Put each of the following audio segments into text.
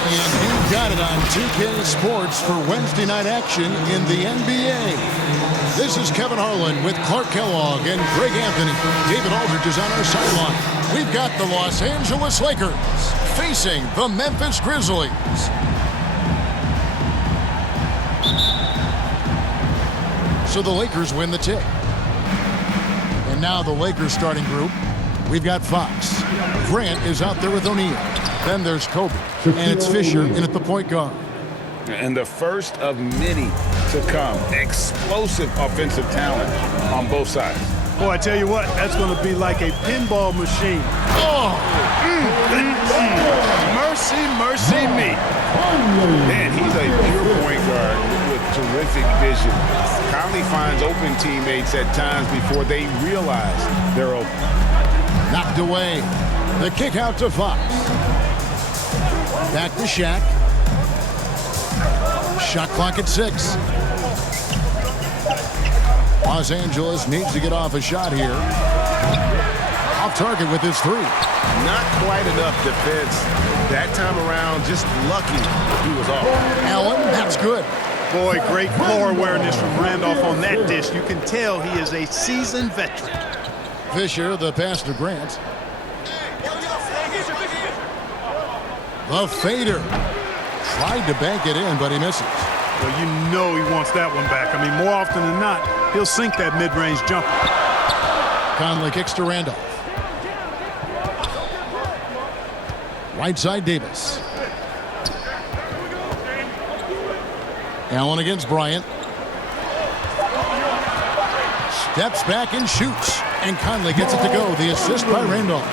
And you got it on 2K Sports for Wednesday night action in the NBA. This is Kevin Harlan with Clark Kellogg and Greg Anthony. David Aldridge is on our sideline. We've got the Los Angeles Lakers facing the Memphis Grizzlies. So the Lakers win the tip. And now the Lakers starting group. We've got Fox. Grant is out there with O'Neal. Then there's Kobe. And it's Fisher in at the point guard. And the first of many to come. Explosive offensive talent on both sides. Boy, I tell you what, that's going to be like a pinball machine. Oh! Mercy, mercy me. Man, he's a pure point guard with terrific vision. Conley finds open teammates at times before they realize they're open. Knocked away. The kick out to Fox. Back to Shaq. Shot clock at 6. Los Angeles needs to get off a shot here. Off target with his 3. Not quite enough defense. That time around, just lucky he was off. Allen, that's good. Boy, great floor awareness from Randolph on that dish. You can tell he is a seasoned veteran. Fisher, the pass to Grant. The fader. Tried to bank it in, but he misses. Well, you know he wants that one back. I mean, more often than not, he'll sink that mid-range jumper. Conley kicks to Randolph. Right side, Davis. Allen against Bryant. Steps back and shoots. And Conley gets it to go. The assist by Randolph.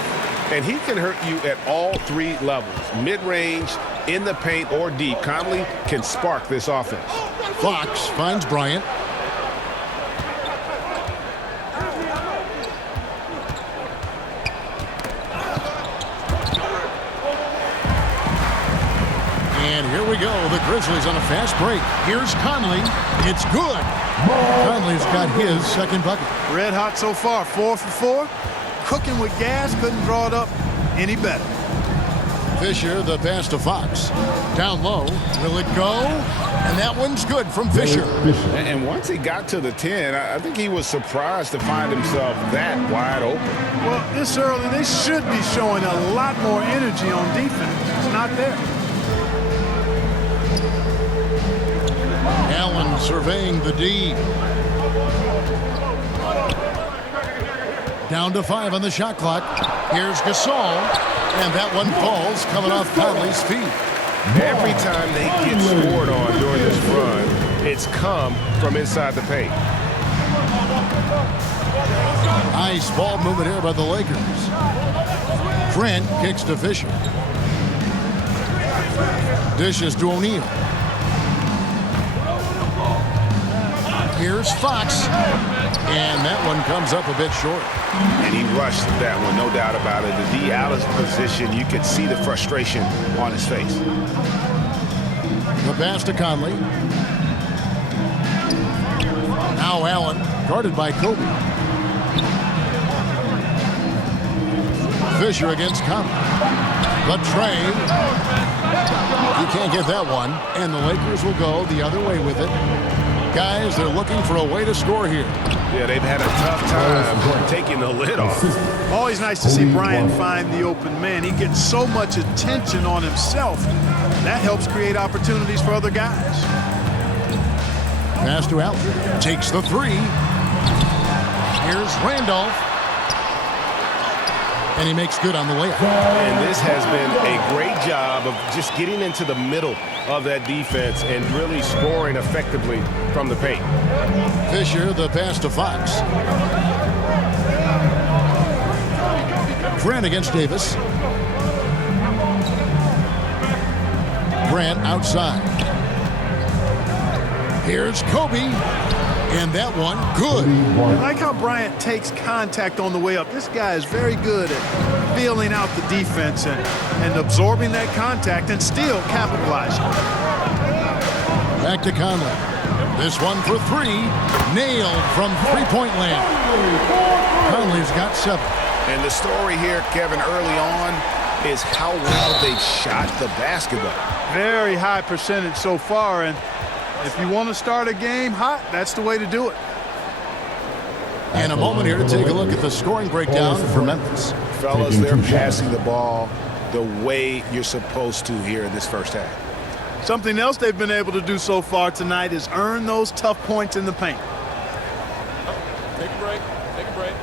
And he can hurt you at all 3 levels. Mid-range, in the paint, or deep. Conley can spark this offense. Fox finds Bryant. And here we go. The Grizzlies on a fast break. Here's Conley. It's good. Conley's got his second bucket. Red hot so far, 4 for 4. Cooking with gas, couldn't draw it up any better. Fisher, the pass to Fox. Down low. Will it go? And that one's good from Fisher. And once he got to the 10, I think he was surprised to find himself that wide open. Well, this early, they should be showing a lot more energy on defense. It's not there. Allen surveying the D. Down to 5 on the shot clock. Here's Gasol. And that one falls coming off Conley's feet. Every time they get scored on during this run, it's come from inside the paint. Nice ball movement here by the Lakers. Trent kicks to Fisher. Dishes to O'Neal. Here's Fox. And that one comes up a bit short. And he rushed that one, no doubt about it. The D out of position, you could see the frustration on his face. The pass to Conley. Now Allen, guarded by Kobe. Fisher against Conley. The tray. You can't get that one. And the Lakers will go the other way with it. Guys, they're looking for a way to score here. Yeah, they've had a tough time taking the lid off. Always nice to see Bryant find the open man. He gets so much attention on himself. That helps create opportunities for other guys. Pass to Allen. Takes the 3. Here's Randolph. And he makes good on the layup. And this has been a great job of just getting into the middle of that defense and really scoring effectively from the paint. Fisher, the pass to Fox. Grant against Davis. Grant outside. Here's Kobe. And that one, good. I like how Bryant takes contact on the way up. This guy is very good at feeling out the defense and absorbing that contact and still capitalizing. Back to Conley. This one for 3. Nailed from three-point land. Conley's got 7. And the story here, Kevin, early on, is how well they've shot the basketball. Very high percentage so far, and if you want to start a game hot, that's the way to do it. And a moment here to take a look at the scoring breakdown for Memphis. Fellas, they're passing the ball the way you're supposed to here in this first half. Something else they've been able to do so far tonight is earn those tough points in the paint. Take a break. Take a break.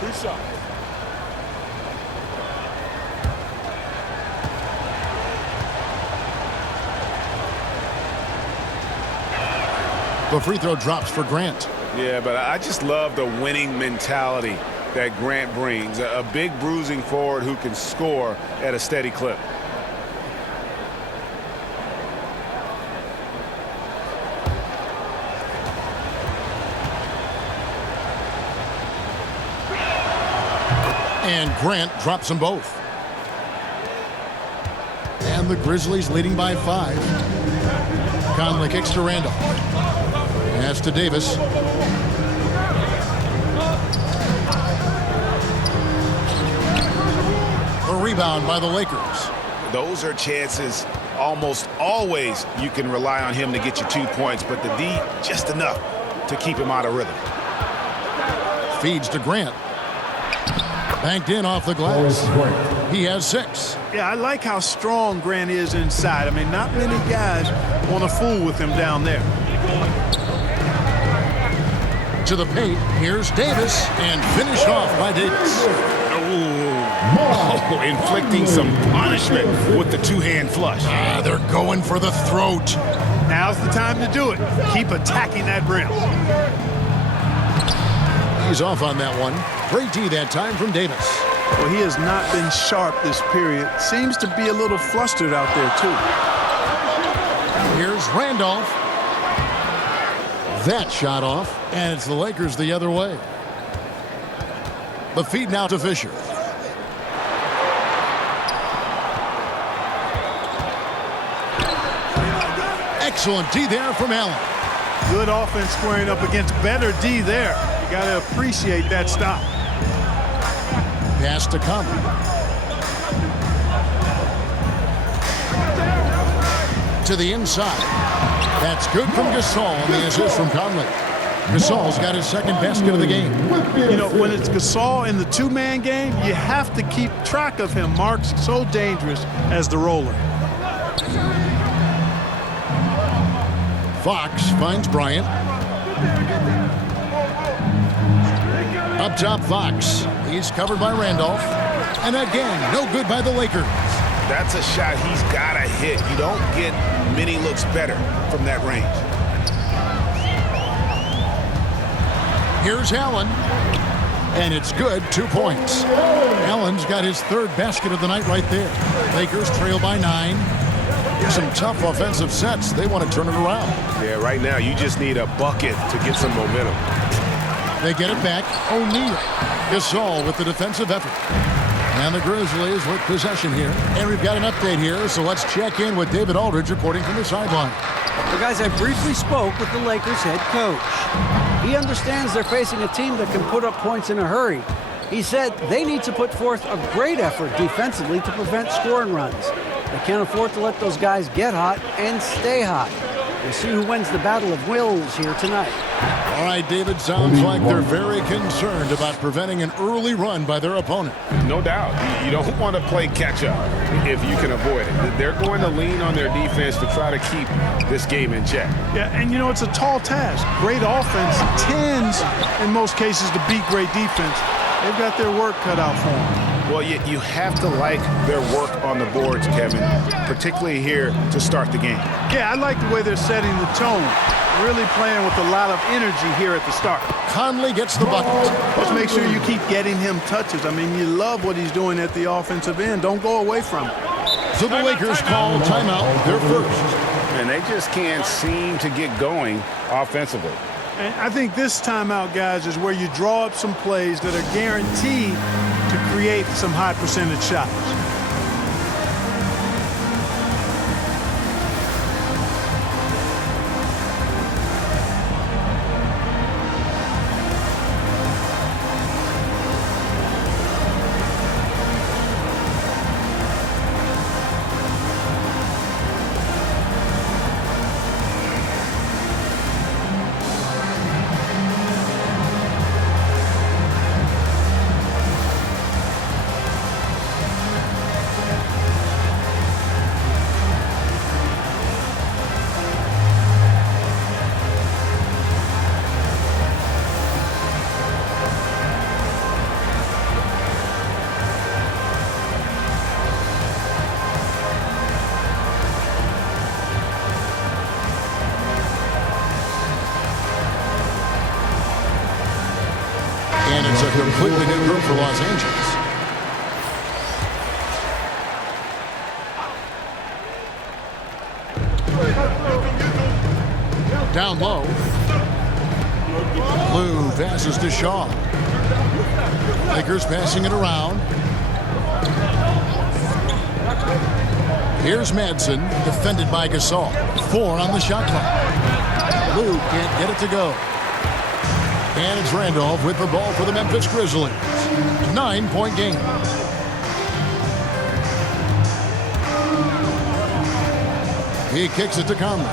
2 shots. The free throw drops for Grant. Yeah, but I just love the winning mentality that Grant brings. A big bruising forward who can score at a steady clip. And Grant drops them both. And the Grizzlies leading by 5. Conley kicks to Randall. Pass to Davis. A rebound by the Lakers. Those are chances almost always you can rely on him to get you 2 points, but the D just enough to keep him out of rhythm. Feeds to Grant. Banked in off the glass. He has 6. Yeah, I like how strong Grant is inside. I mean, not many guys want to fool with him down there. To the paint, here's Davis, and finished off by Davis. Oh, inflicting some punishment with the 2-hand flush. They're going for the throat. Now's the time to do it. Keep attacking that rim. He's off on that one. Great D that time from Davis. Well, he has not been sharp this period. Seems to be a little flustered out there, too. Here's Randolph. That shot off, and it's the Lakers the other way. The feed now to Fisher. Excellent D there from Allen. Good offense squaring up against better D there. You got to appreciate that stop. Pass to Conley. To the inside. That's good from Gasol on the assist from Conley. Gasol's got his second basket of the game. You know, when it's Gasol in the 2-man game, you have to keep track of him. Mark's so dangerous as the roller. Fox finds Bryant. Up top, Fox. He's covered by Randolph. And again, no good by the Lakers. That's a shot he's got to hit. You don't get many looks better from that range. Here's Allen. And it's good, 2 points. Allen's got his 3rd basket of the night right there. Lakers trail by 9. Here's some tough offensive sets. They want to turn it around. Yeah, right now you just need a bucket to get some momentum. They get it back. O'Neal. Gasol with the defensive effort. And the Grizzlies with possession here. And we've got an update here, so let's check in with David Aldridge reporting from the sideline. Well, guys, I briefly spoke with the Lakers head coach. He understands they're facing a team that can put up points in a hurry. He said they need to put forth a great effort defensively to prevent scoring runs. They can't afford to let those guys get hot and stay hot. We'll see who wins the battle of wills here tonight. All right, David, sounds like they're very concerned about preventing an early run by their opponent. No doubt. You don't want to play catch-up if you can avoid it. They're going to lean on their defense to try to keep this game in check. Yeah, and you know, it's a tall task. Great offense tends, in most cases, to beat great defense. They've got their work cut out for them. Well, you have to like their work on the boards, Kevin, particularly here to start the game. Yeah, I like the way they're setting the tone. Really playing with a lot of energy here at the start. Conley gets the bucket. Let's make sure you keep getting him touches. I mean, you love what he's doing at the offensive end. Don't go away from it. So the Lakers call timeout, their first. And they just can't seem to get going offensively. And I think this timeout, guys, is where you draw up some plays that are guaranteed to create some high percentage shots. completely new group for Los Angeles. Down low. Lou passes to Shaw. Lakers passing it around. Here's Madsen, defended by Gasol. 4 on the shot clock. Lou can't get it to go. And it's Randolph with the ball for the Memphis Grizzlies. 9-point game. He kicks it to Conley.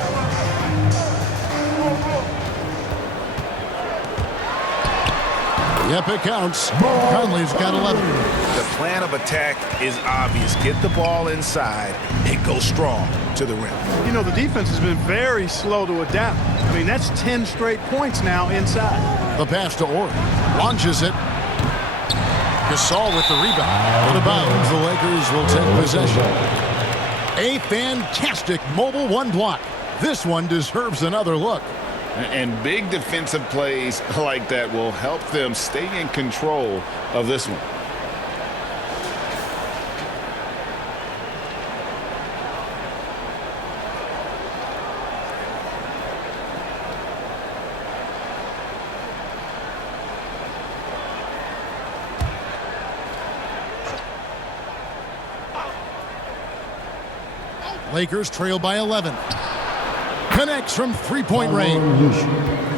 Yep, it counts. Conley's got 11. The plan of attack is obvious. Get the ball inside and go strong to the rim. You know, the defense has been very slow to adapt. I mean, that's 10 straight points now inside. The pass to Ori. Launches it. Gasol with the rebound. Out of bounds. The Lakers will take possession. A fantastic mobile one block. This one deserves another look. And big defensive plays like that will help them stay in control of this one. Lakers trail by 11. Connects from three-point range.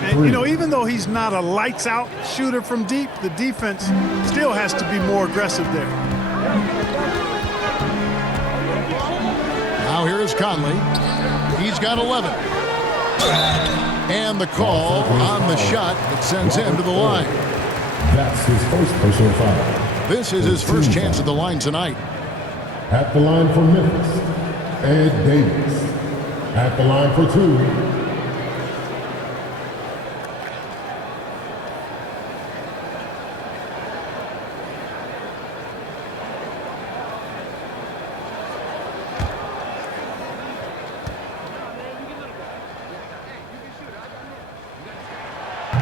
And, you know, even though he's not a lights-out shooter from deep, the defense still has to be more aggressive there. Now here is Conley. He's got 11. And the call on the shot that sends him to the line. That's his first personal foul. This is his first chance at the line tonight. At the line for Memphis, Ed Davis. At the line for 2.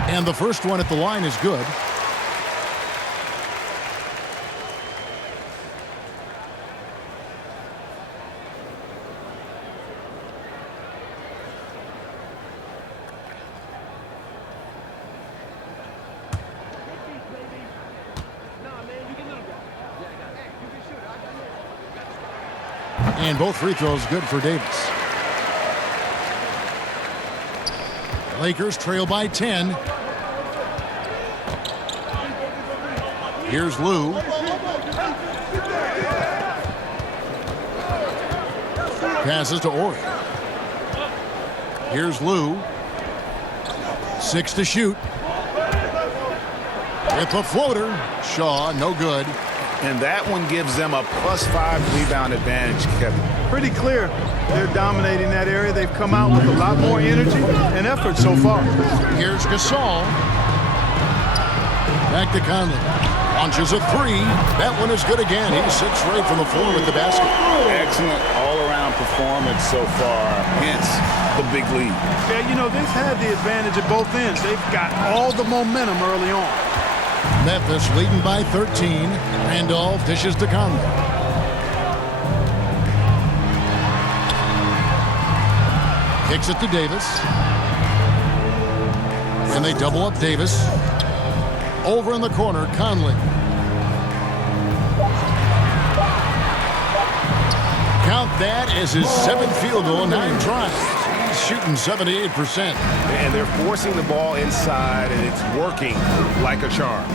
And the first one at the line is good. And both free throws good for Davis. Lakers trail by 10. Here's Lou. Passes to Ori. Here's Lou. 6 to shoot. With a floater. Shaw, no good. And that one gives them a +5 rebound advantage, Kevin. Pretty clear. They're dominating that area. They've come out with a lot more energy and effort so far. Here's Gasol. Back to Conley. Launches a 3. That one is good again. He sits right from the floor with the basket. Excellent all-around performance so far, hence the big lead. Yeah, you know, they've had the advantage at both ends. They've got all the momentum early on. Memphis leading by 13. Randolph dishes to Conley. Kicks it to Davis. And they double up Davis. Over in the corner, Conley. Count that as his 7th field goal, 9 tries. He's shooting 78%. And they're forcing the ball inside, and it's working like a charm.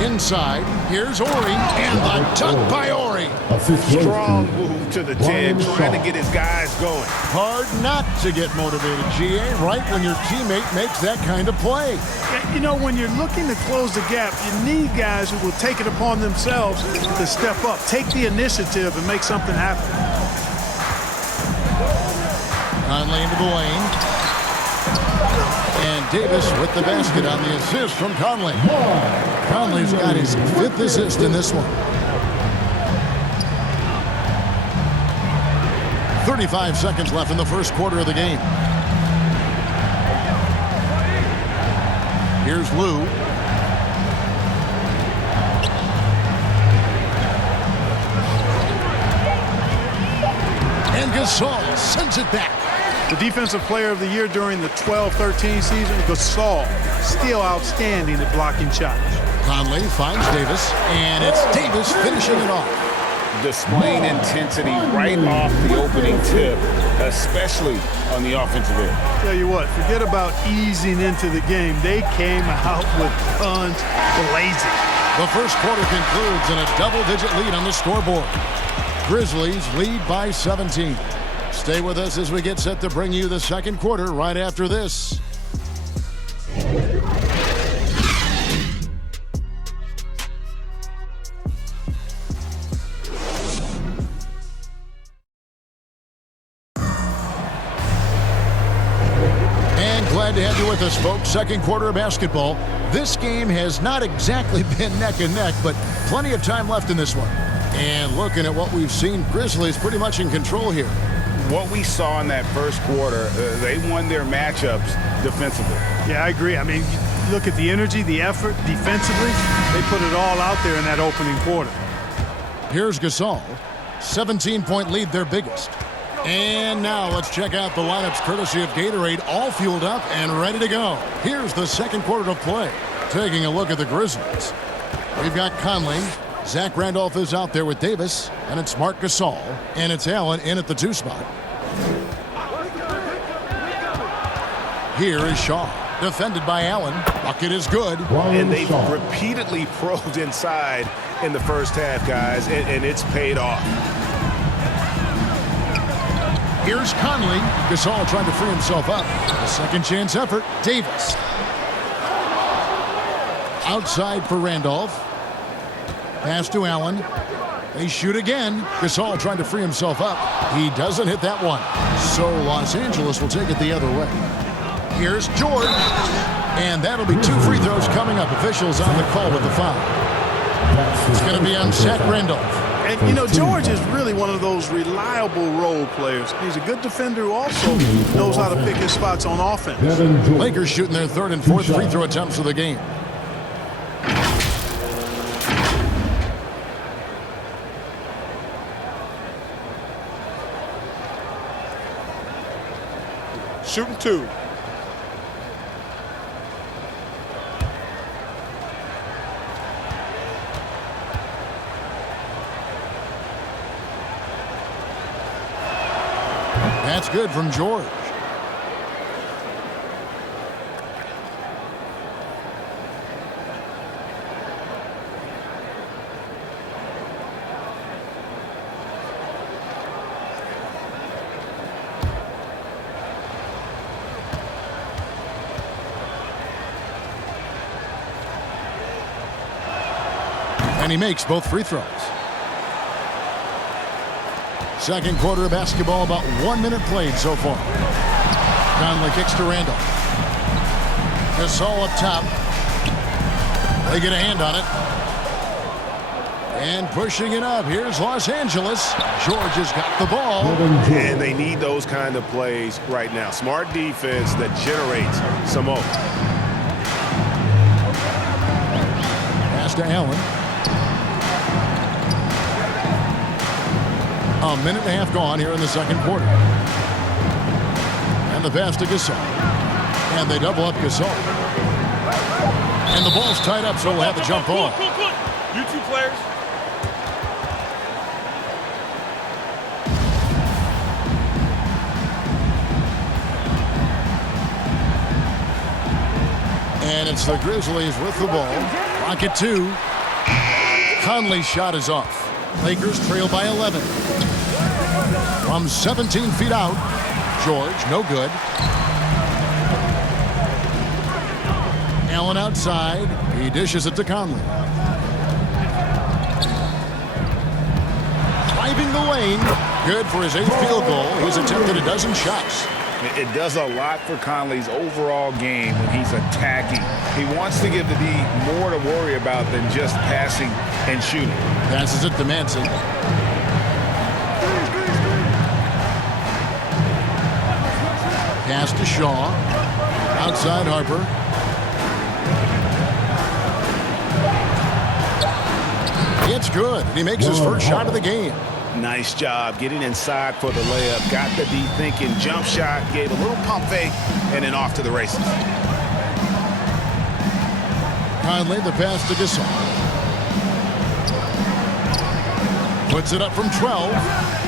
Inside, here's Ori, and the dunk by Ori. Strong move to the 10, trying to get his guys going. Hard not to get motivated, GA, right when your teammate makes that kind of play. You know, when you're looking to close the gap, you need guys who will take it upon themselves to step up, take the initiative, and make something happen. Conley into the lane. And Davis with the basket on the assist from Conley. Conley's got his 5th assist in this one. 35 seconds left in the first quarter of the game. Here's Lou. Gasol sends it back. The Defensive Player of the Year during the 12-13 season, Gasol, still outstanding at blocking shots. Conley finds Davis, and it's Davis finishing it off. Displaying intensity right off the opening tip, especially on the offensive end. Tell you what, forget about easing into the game. They came out with guns blazing. The first quarter concludes in a double-digit lead on the scoreboard. Grizzlies lead by 17. Stay with us as we get set to bring you the second quarter right after this. And glad to have you with us, folks. Second quarter of basketball. This game has not exactly been neck and neck, but plenty of time left in this one. And looking at what we've seen, Grizzlies pretty much in control here. What we saw in that first quarter, they won their matchups defensively. Yeah, I agree. I mean, you look at the energy, the effort defensively. They put it all out there in that opening quarter. Here's Gasol. 17-point lead, their biggest. And now let's check out the lineups courtesy of Gatorade, all fueled up and ready to go. Here's the second quarter of play. Taking a look at the Grizzlies. We've got Conley. Zach Randolph is out there with Davis, and it's Marc Gasol, and it's Allen in at the 2 spot. Here is Shaw, defended by Allen. Bucket is good. And they've repeatedly probed inside in the first half, guys, and it's paid off. Here's Conley. Gasol trying to free himself up. A second chance effort. Davis. Outside for Randolph. Pass to Allen. They shoot again. Gasol trying to free himself up. He doesn't hit that one. So Los Angeles will take it the other way. Here's George. And that'll be 2 free throws coming up. Officials on the call with the foul. It's going to be on Zach Randolph. And, you know, George is really one of those reliable role players. He's a good defender who also knows how to pick his spots on offense. Lakers shooting their 3rd and 4th free throw attempts of the game. Shooting 2. That's good from George. And he makes both free throws. Second quarter of basketball, about 1 minute played so far. Conley kicks to Randolph. Gasol up top. They get a hand on it. And pushing it up. Here's Los Angeles. George has got the ball. And they need those kind of plays right now. Smart defense that generates some more. Pass to Allen. A minute and a half gone here in the second quarter. And the pass to Gasol. And they double up Gasol. And the ball's tied up, so we'll have to jump on. You 2 players. And it's the Grizzlies with the ball. Rocket 2. Conley's shot is off. Lakers trail by 11. From 17 feet out. George, no good. Allen outside. He dishes it to Conley. Driving the lane. Good for his 8th field goal. He's attempted a dozen shots. It does a lot for Conley's overall game when he's attacking. He wants to give the D more to worry about than just passing and shooting. Passes it to Manson. Pass to Shaw. Outside Harper. It's good. He makes his first shot of the game. Nice job getting inside for the layup. Got the D thinking, jump shot, gave a little pump fake, and then off to the races. Conley, the pass to Gasol. Puts it up from 12.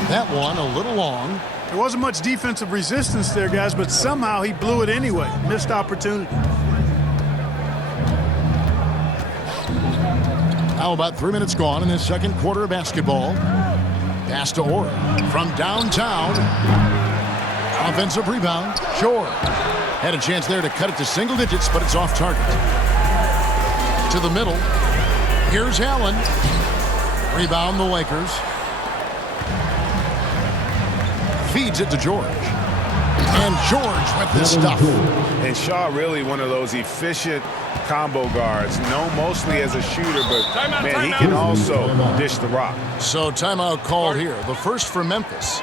That one a little long. There wasn't much defensive resistance there, guys, but somehow he blew it anyway. Missed opportunity. Now about 3 minutes gone in this second quarter of basketball. Pass to Orr from downtown. Offensive rebound. Shore had a chance there to cut it to single digits, but it's off target. To the middle. Here's Allen. Rebound the Lakers. Feeds it to George. And George with the stuff. And Shaw really one of those efficient combo guards, known mostly as a shooter, but man, he can also dish the rock. So timeout called here, the first for Memphis.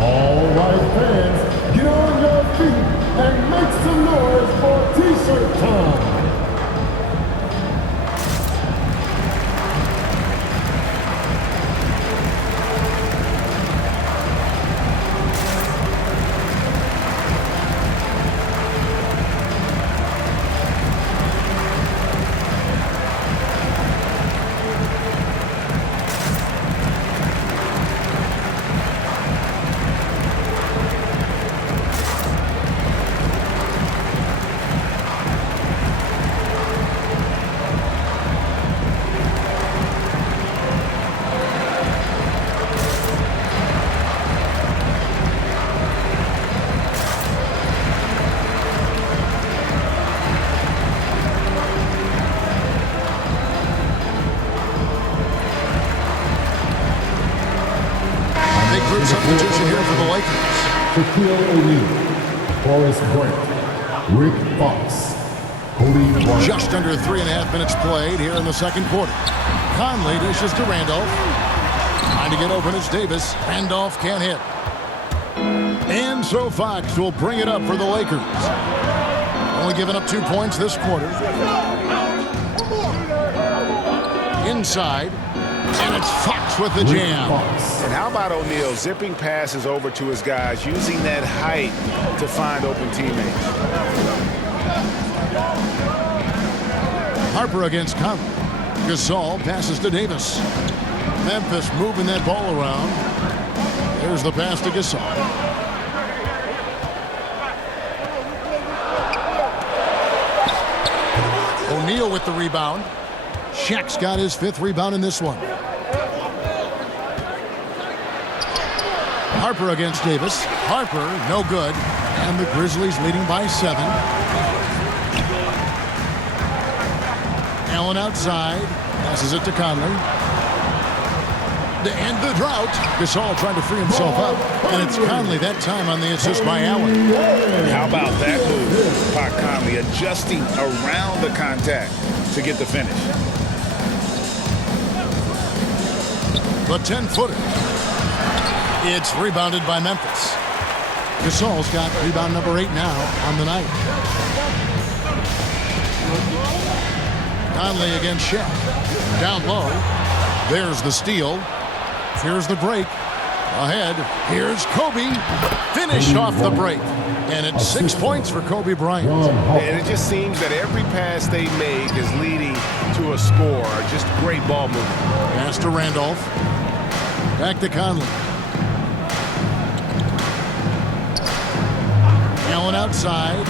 All right, fans, get on your feet and make some noise for T-shirt time. Substitution here for the Lakers. Shaquille O'Neal, Forrest Grant, Rick Fox, Cody Bryant. Just under 3.5 minutes played here in the second quarter. Conley dishes to Randolph. Trying to get open is Davis. Randolph can't hit. And so Fox will bring it up for the Lakers. Only giving up 2 points this quarter. Inside. And it's Fox with the jam. And how about O'Neal zipping passes over to his guys, using that height to find open teammates. Harper against Conley. Gasol passes to Davis. Memphis moving that ball around. There's the pass to Gasol. O'Neal with the rebound. Shaq's got his 5th rebound in this one. Harper against Davis. Harper, no good. And the Grizzlies leading by 7. Allen outside. Passes it to Conley. To end the drought. Gasol trying to free himself up. And it's Conley that time on the assist by Allen. How about that move? Pot Conley adjusting around the contact to get the finish. The 10-footer. It's rebounded by Memphis. Gasol's got rebound number 8 now on the night. Conley against Shaq. Down low. There's the steal. Here's the break. Ahead. Here's Kobe. Finish off the break. And it's 6 points for Kobe Bryant. And it just seems that every pass they make is leading to a score. Just great ball movement. Pass to Randolph. Back to Conley. Allen outside.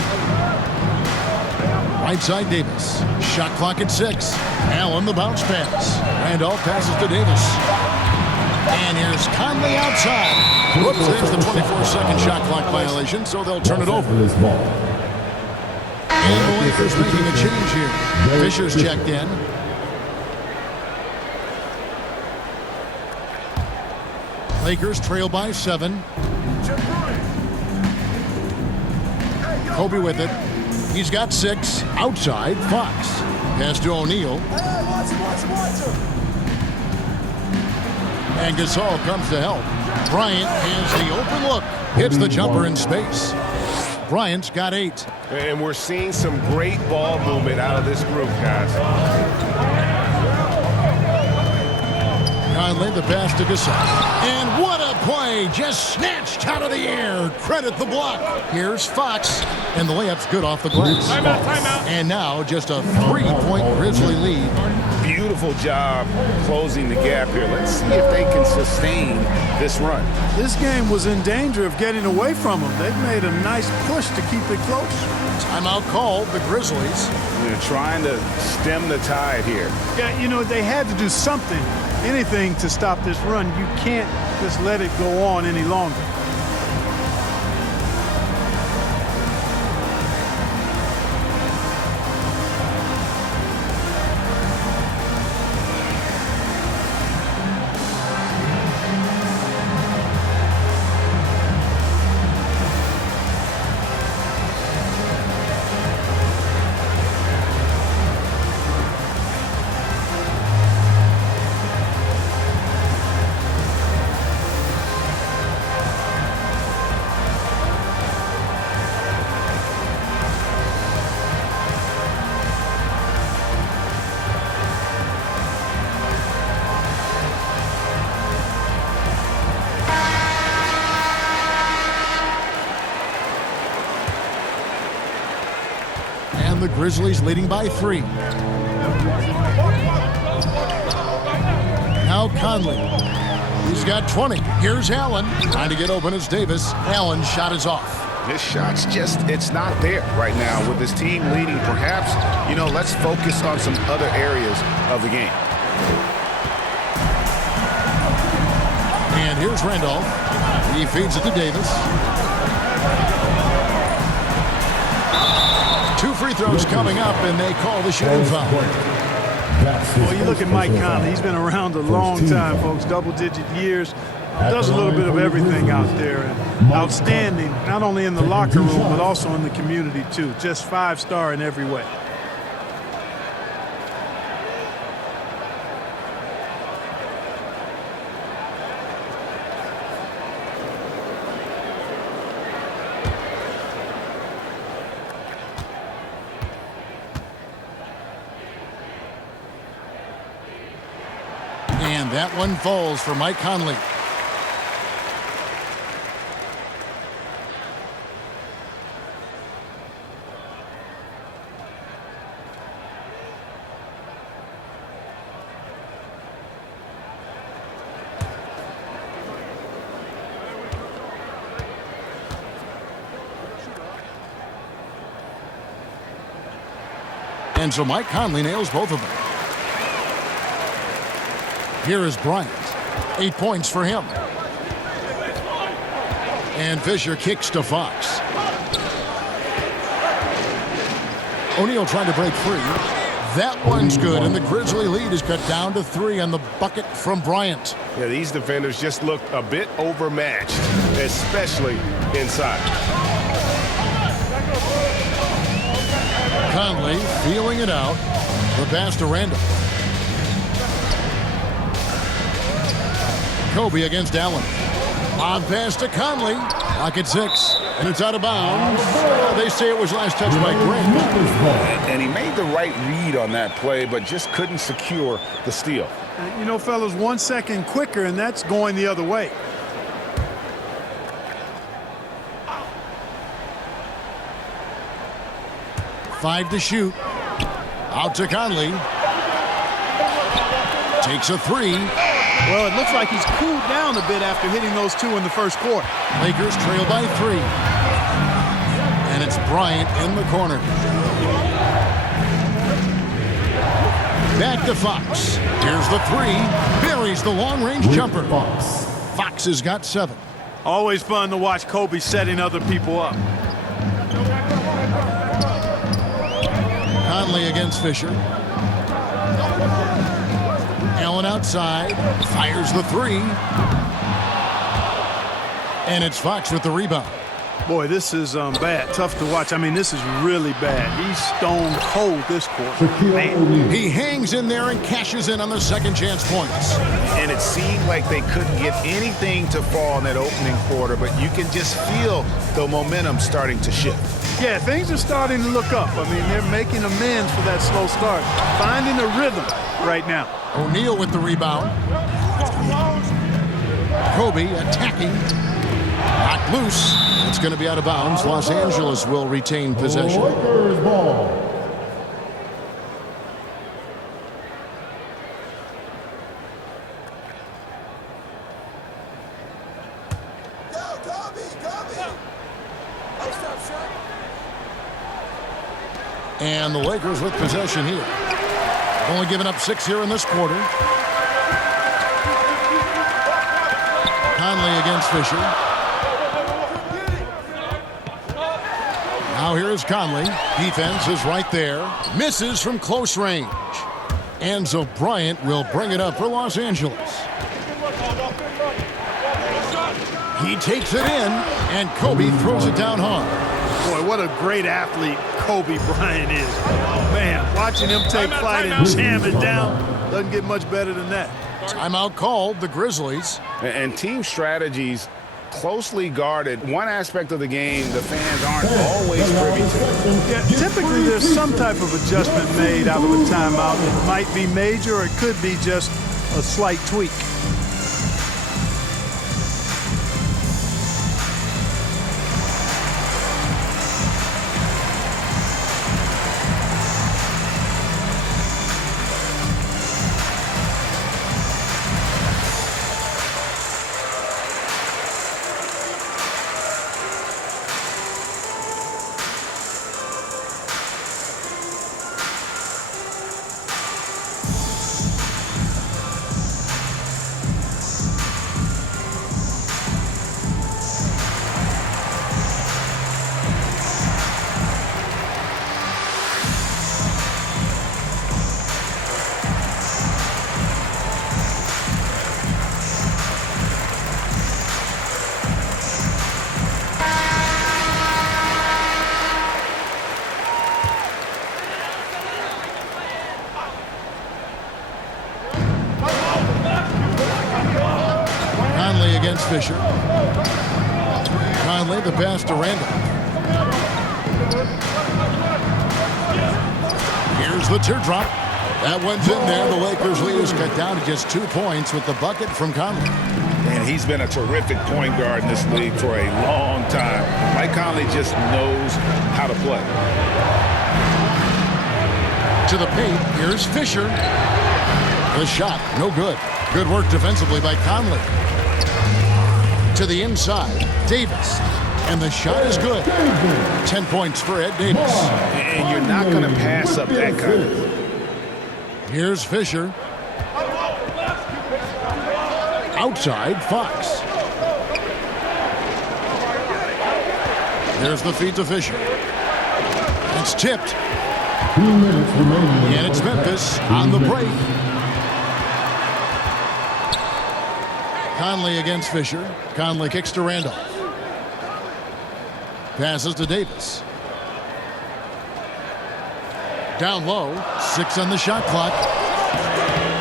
Right side Davis. Shot clock at 6. Allen the bounce pass. Randolph passes to Davis. And here's Conley outside. Whoops, there's the 24-second shot clock violation, so they'll turn it over. And the Lakers making a change here. Fisher's checked in. Lakers trail by 7. Kobe with it. He's got 6. Outside, Fox. Pass to O'Neal. And Gasol comes to help. Bryant has the open look. Hits the jumper in space. Bryant's got 8. And we're seeing some great ball movement out of this group, guys. finally, the pass to Gasol. And what a play! Just snatched out of the air. Credit the block. Here's Fox. And the layup's good off the glass. Timeout, timeout. And now just a 3-point Grizzly lead. Beautiful job closing the gap here. Let's see if they can sustain this run. This game was in danger of getting away from them. They've made a nice push to keep it close. Timeout called, the Grizzlies. They're trying to stem the tide here. Yeah, you know, they had to do something, anything to stop this run. You can't just let it go on any longer. The Grizzlies leading by 3. Now Conley. He's got 20. Here's Allen. Trying to get open as Davis. Allen's shot is off. This shot's just, it's not there right now with this team leading. Perhaps, you know, let's focus on some other areas of the game. And here's Randolph. He feeds it to Davis. 2 free throws coming up, and they call the shooting foul. Well, you look at Mike Conley. He's been around a long time, folks, double-digit years. Does a little bit of everything out there. And outstanding, not only in the locker room, but also in the community, too. Just 5-star in every way. And that one falls for Mike Conley. And so Mike Conley nails both of them. Here is Bryant. 8 points for him. And Fisher kicks to Fox. O'Neal trying to break free. That one's good, and the Grizzly lead is cut down to 3 on the bucket from Bryant. Yeah, these defenders just look a bit overmatched, especially inside. Conley feeling it out. The pass to Randall. Kobe against Allen. On pass to Conley. Pocket 6. And it's out of bounds. They say it was last touched by Grant. And he made the right read on that play, but just couldn't secure the steal. You know, fellas, 1 second quicker, and that's going the other way. Five to shoot. Out to Conley. Takes a 3. Well, it looks like he's cooled down a bit after hitting those 2 in the first quarter. Lakers trail by 3. And it's Bryant in the corner. Back to Fox. Here's the 3. Buries the long-range jumper. Fox has got 7. Always fun to watch Kobe setting other people up. Conley against Fisher. Allen outside. Fires the 3. And it's Fox with the rebound. Boy, this is bad. Tough to watch. I mean, this is really bad. He's stone cold this quarter. Man. He hangs in there and cashes in on the second chance points. And it seemed like they couldn't get anything to fall in that opening quarter, but you can just feel the momentum starting to shift. Yeah, things are starting to look up. I mean, they're making amends for that slow start. Finding a rhythm right now. O'Neal with the rebound. Kobe attacking. Knocked loose. It's going to be out of bounds. Los Angeles will retain possession. Lakers ball. And the Lakers with possession here. Only giving up 6 here in this quarter. Conley against Fisher. Now here is Conley. Defense is right there. Misses from close range. Enzo Bryant will bring it up for Los Angeles. He takes it in, and Kobe throws it down hard. Boy, what a great athlete Kobe Bryant is. Man, watching him take flight and jam it down doesn't get much better than that. Timeout called, the Grizzlies. And team strategies closely guarded. One aspect of the game the fans aren't always privy to. Yeah, typically there's some type of adjustment made out of a timeout. It might be major or it could be just a slight tweak. Against Fisher. Conley, the pass to Randall. Here's the teardrop. That one's in there. The Lakers lead is cut down to just 2 points with the bucket from Conley. And he's been a terrific point guard in this league for a long time. Mike Conley just knows how to play. To the paint, here's Fisher. The shot, no good. Good work defensively by Conley. To the inside, Davis. And the shot is good. 10 points for Ed Davis. And you're not going to pass up that kind of. Here's Fisher. Outside, Fox. There's the feed to Fisher. It's tipped. 2 minutes remaining. And it's Memphis on the break. Conley against Fisher. Conley kicks to Randolph. Passes to Davis. Down low. 6 on the shot clock.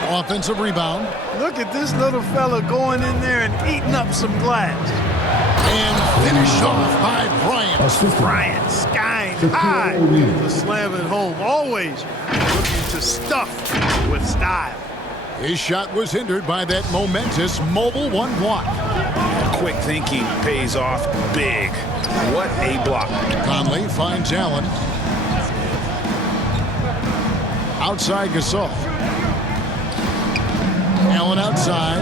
Offensive rebound. Look at this little fella going in there and eating up some glass. And finished off by Bryant. Bryant skying high to slam it home. Always looking to stuff with style. His shot was hindered by that momentous mobile 1 block. Quick thinking pays off big. What a block. Conley finds Allen. Outside Gasol. Allen outside.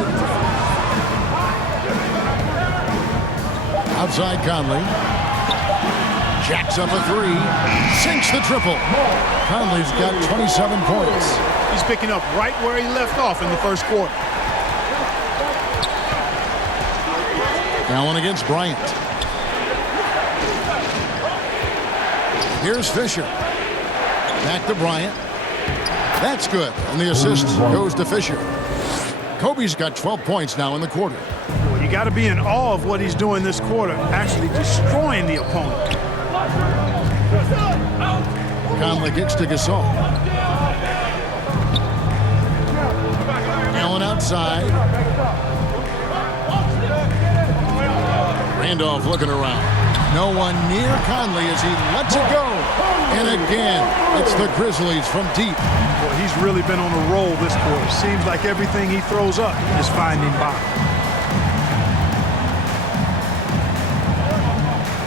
Outside Conley. Jacks up a 3. Sinks the triple. Conley's got 27 points. He's picking up right where he left off in the first quarter. Allen against Bryant. Here's Fisher. Back to Bryant. That's good. And the assist goes to Fisher. Kobe's got 12 points now in the quarter. Well, you got to be in awe of what he's doing this quarter, actually destroying the opponent. Conley kicks to Gasol. Allen outside. Randolph looking around. No one near Conley as he lets it go. And again, it's the Grizzlies from deep. Boy, he's really been on a roll this quarter. Seems like everything he throws up is finding bottom.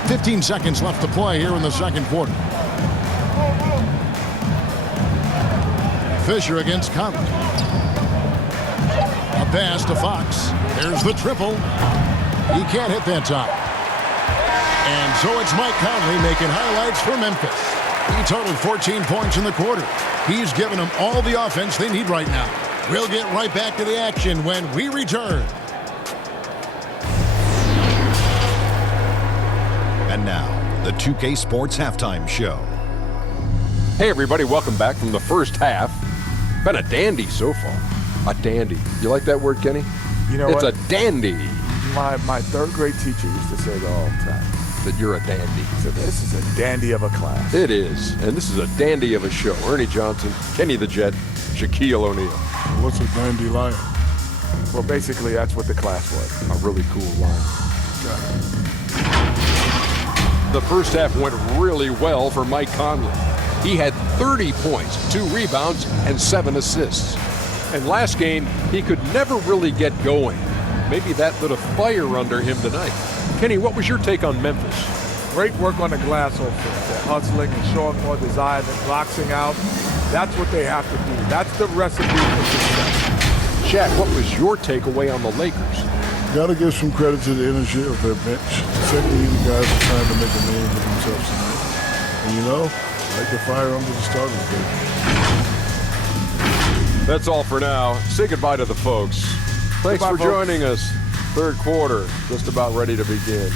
15 seconds left to play here in the second quarter. Fisher against Conley. A pass to Fox. There's the triple. He can't hit that time. And so it's Mike Conley making highlights for Memphis. He totaled 14 points in the quarter. He's given them all the offense they need right now. We'll get right back to the action when we return. And now, the 2K Sports Halftime Show. Hey everybody, welcome back from the first half. Been a dandy so far. A dandy. You like that word, Kenny? You know it's what? a dandy. My third grade teacher used to say that all the time. That you're a dandy. So this is a dandy of a class. It is. And this is a dandy of a show. Ernie Johnson, Kenny the Jet, Shaquille O'Neal. What's a dandelion? Well, basically, that's what the class was. A really cool line. The first half went really well for Mike Conley. He had 30 points, 2 rebounds, and 7 assists. And last game, he could never really get going. Maybe that lit a fire under him tonight. Kenny, what was your take on Memphis? Great work on the glass offense. They're hustling and showing more desire than boxing out. That's what they have to do. That's the recipe for success. Shaq, what was your takeaway on the Lakers? Got to give some credit to the energy of their bench. Secondly, the guys are trying to make a name for themselves tonight. And you know, like the fire under the starters gate. That's all for now. Say goodbye to the folks. Thanks for joining us. Third quarter, just about ready to begin.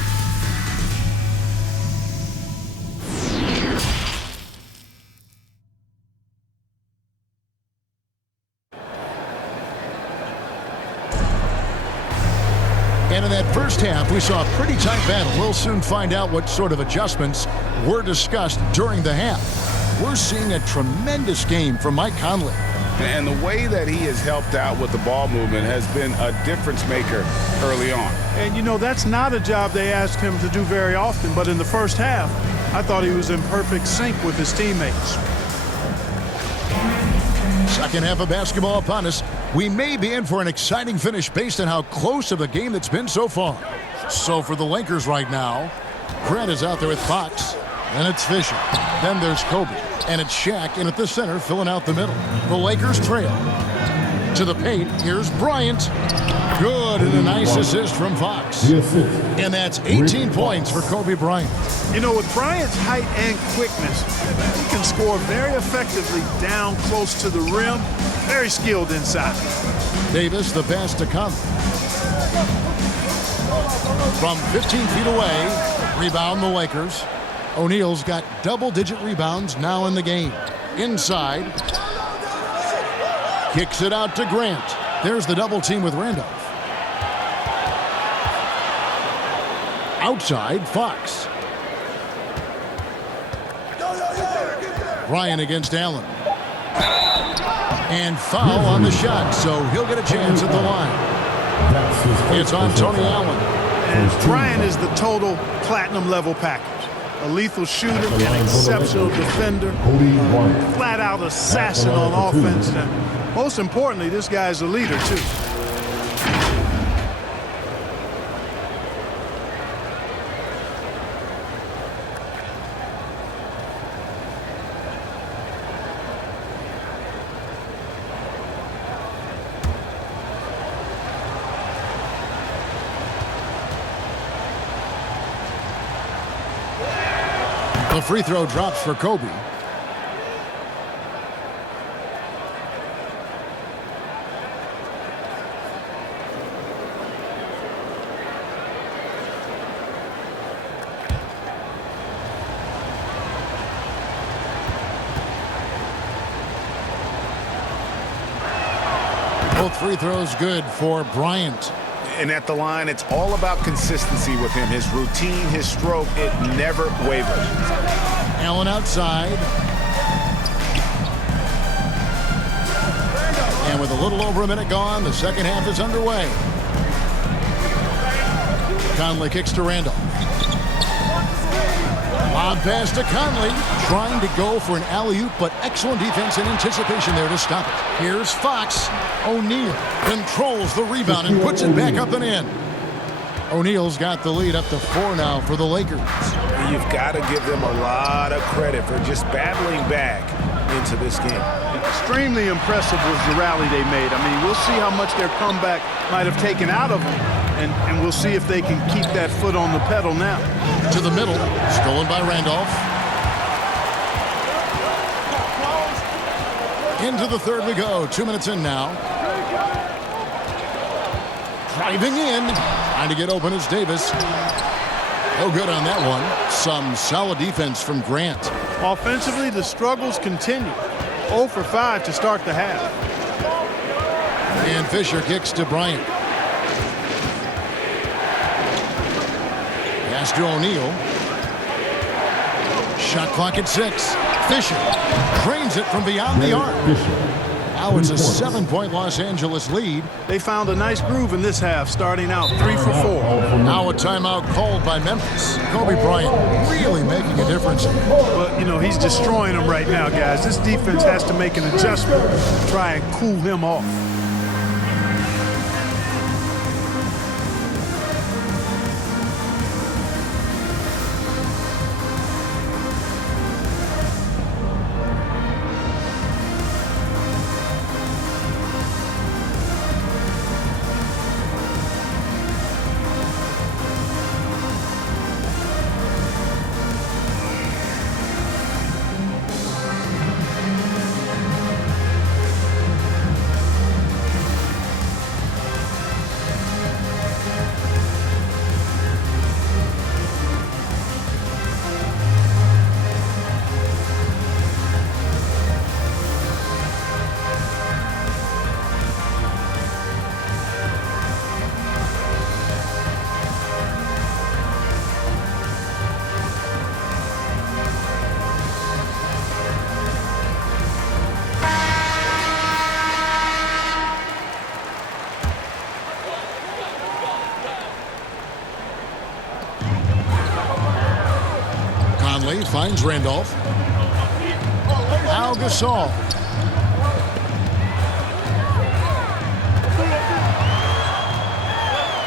And in that first half, we saw a pretty tight battle. We'll soon find out what sort of adjustments were discussed during the half. We're seeing a tremendous game from Mike Conley. And the way that he has helped out with the ball movement has been a difference maker early on. And, you know, that's not a job they asked him to do very often. But in the first half, I thought he was in perfect sync with his teammates. Second half of basketball upon us. We may be in for an exciting finish based on how close of a game that's been so far. So for the Lakers right now, Grant is out there with Fox. Then it's Fisher. Then there's Kobe. And it's Shaq in at the center, filling out the middle. The Lakers trail. To the paint, here's Bryant. Good, and a nice assist from Fox. And that's 18 points for Kobe Bryant. You know, with Bryant's height and quickness, he can score very effectively down close to the rim. Very skilled inside. Davis, the pass to Conley. From 15 feet away, rebound the Lakers. O'Neal's got double-digit rebounds now in the game. Inside. Kicks it out to Grant. There's the double team with Randolph. Outside, Fox. Ryan against Allen. And foul on the shot, so he'll get a chance at the line. It's on Tony Allen. And Ryan is the total platinum level package. A lethal shooter, an exceptional defender, a flat-out assassin on offense, and most importantly, this guy's a leader, too. The free throw drops for Kobe. Both free throws good for Bryant. And at the line, it's all about consistency with him. His routine, his stroke, it never wavers. Allen outside. And with a little over a minute gone, the second half is underway. Conley kicks to Randolph. Lob pass to Conley, trying to go for an alley-oop, but excellent defense and anticipation there to stop it. Here's Fox. O'Neal controls the rebound and puts it back up and in. O'Neal's got the lead up to 4 now for the Lakers. You've got to give them a lot of credit for just battling back into this game. Extremely impressive was the rally they made. I mean, we'll see how much their comeback might have taken out of them, and we'll see if they can keep that foot on the pedal now. To the middle, stolen by Randolph. Into the third we go, 2 minutes in now. Driving in, trying to get open is Davis. No good on that one. Some solid defense from Grant. Offensively, the struggles continue. 0 for 5 to start the half. And Fisher kicks to Bryant. Pass to O'Neal. Shot clock at 6. Fisher drains it from beyond the arc. Now it's a 7-point Los Angeles lead. They found a nice groove in this half, starting out 3 for 4. Now a timeout called by Memphis. Kobe Bryant really making a difference. But, you know, he's destroying them right now, guys. This defense has to make an adjustment to try and cool him off. Finds Randolph. Al Gasol.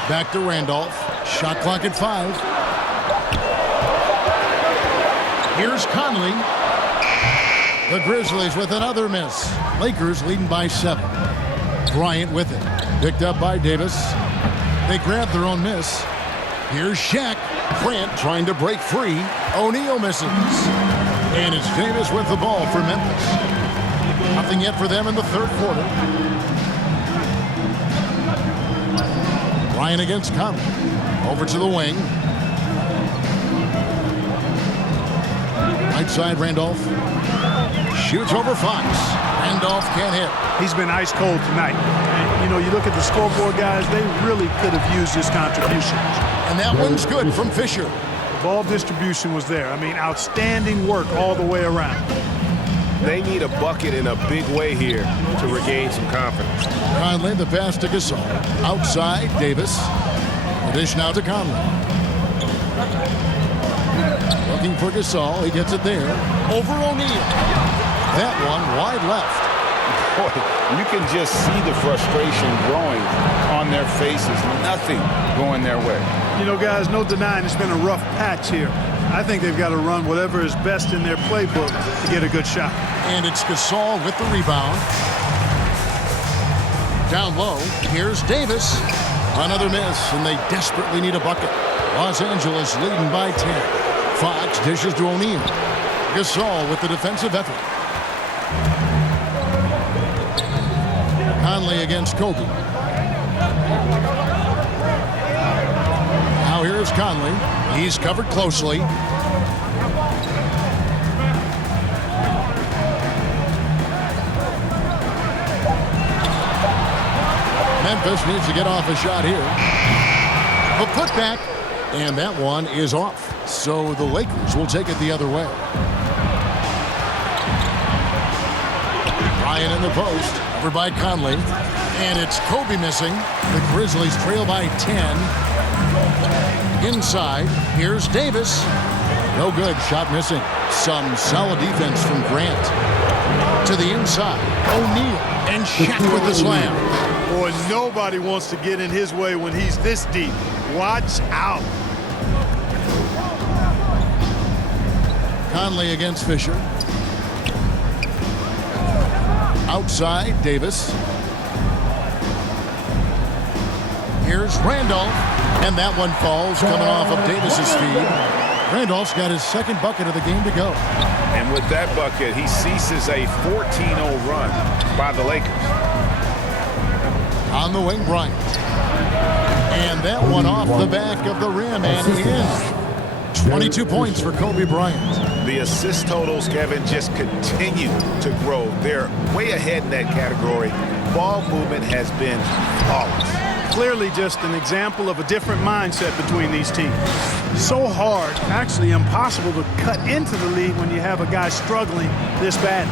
Back to Randolph. Shot clock at 5. Here's Conley. The Grizzlies with another miss. Lakers leading by 7. Bryant with it. Picked up by Davis. They grab their own miss. Here's Shaq. Grant trying to break free. O'Neal misses. And it's Davis with the ball for Memphis. Nothing yet for them in the third quarter. Bryant against Conley. Over to the wing. Right side, Randolph. Shoots over Fox. Randolph can't hit. He's been ice cold tonight. And, you know, you look at the scoreboard, guys, they really could have used his contribution. And that one's good from Fisher. The ball distribution was there. I mean, outstanding work all the way around. They need a bucket in a big way here to regain some confidence. Conley, the pass to Gasol. Outside, Davis. The dish now to Conley. Looking for Gasol. He gets it there. Over O'Neal. That one wide left. Boy, you can just see the frustration growing on their faces. Nothing going their way. You know, guys, no denying it's been a rough patch here. I think they've got to run whatever is best in their playbook to get a good shot. And it's Gasol with the rebound. Down low, here's Davis. Another miss, and they desperately need a bucket. Los Angeles leading by 10. Fox dishes to O'Neal. Gasol with the defensive effort. Conley against Kobe. Now here's Conley. He's covered closely. Memphis needs to get off a shot here. The putback, and that one is off. So the Lakers will take it the other way. Bryant in the post, over by Conley. And it's Kobe missing. The Grizzlies trail by 10. Inside, here's Davis. No good. Shot missing. Some solid defense from Grant. To the inside. O'Neal. And Shaq with the slam. Boy, nobody wants to get in his way when he's this deep. Watch out. Conley against Fisher. Outside, Davis. Here's Randolph. And that one falls coming off of Davis's feed. Randolph's got his second bucket of the game to go. And with that bucket, he ceases a 14-0 run by the Lakers. On the wing, Bryant. And that one off the back of the rim and in. 22 points for Kobe Bryant. The assist totals, Kevin, just continue to grow. They're way ahead in that category. Ball movement has been flawless. Clearly just an example of a different mindset between these teams. So hard, actually impossible to cut into the lead when you have a guy struggling this bad.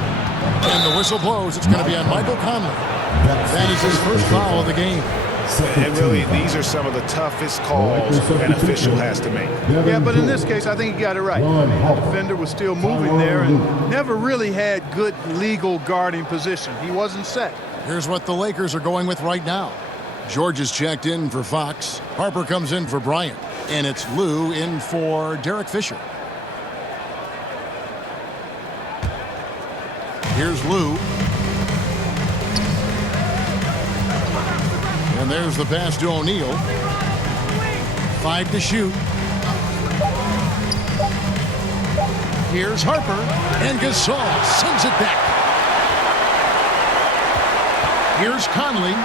And the whistle blows. It's going to be on Michael Conley. That is his first foul of the game. And really, these are some of the toughest calls an official has to make. Yeah, but in this case, I think he got it right. The defender was still moving there and never really had good legal guarding position. He wasn't set. Here's what the Lakers are going with right now. George is checked in for Fox. Harper comes in for Bryant. And it's Lou in for Derek Fisher. Here's Lou. And there's the pass to O'Neal. 5 to shoot. Here's Harper. And Gasol sends it back. Here's Conley.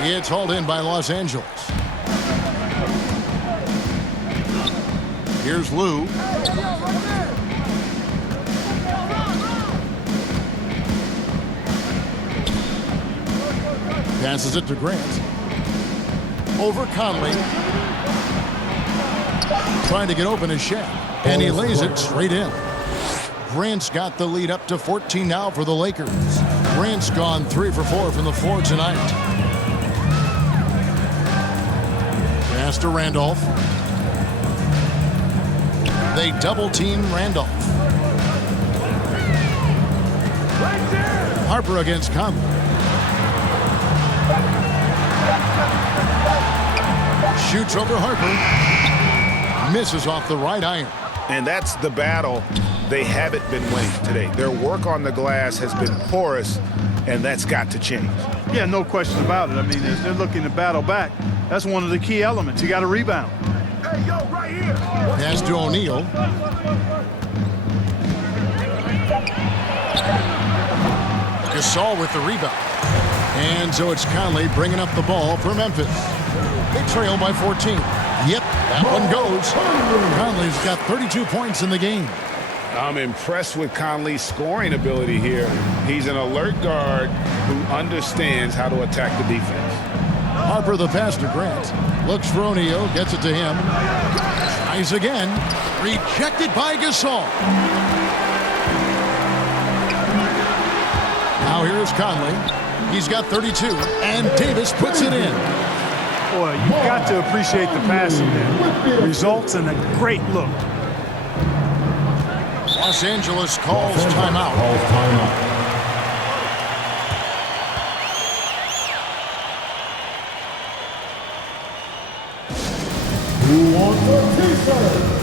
It's hauled in by Los Angeles. Here's Lou. Passes it to Grant. Over Conley. Trying to get open his Shaq. And he lays it straight in. Grant's got the lead up to 14 now for the Lakers. Grant's gone 3 for 4 from the floor tonight. Pass to Randolph. They double team Randolph. Harper against Conley. Shoots over Harper. Misses off the right iron. And that's the battle they haven't been winning today. Their work on the glass has been porous, and that's got to change. Yeah, no question about it. I mean, as they're looking to battle back, that's one of the key elements. You got to rebound. Hey, yo, right here. Pass to O'Neal. Gasol with the rebound. And so it's Conley bringing up the ball for Memphis. They trail by 14. Yep, that one goes. Conley's got 32 points in the game. I'm impressed with Conley's scoring ability here. He's an alert guard who understands how to attack the defense. Harper the pass to Grant. Looks for O'Neal, gets it to him. Tries again. Rejected by Gasol. Now here's Conley. He's got 32, and Davis puts it in. Boy, you've got to appreciate the passing there. Results in a great look. Los Angeles calls timeout. Who wants a t-shirt?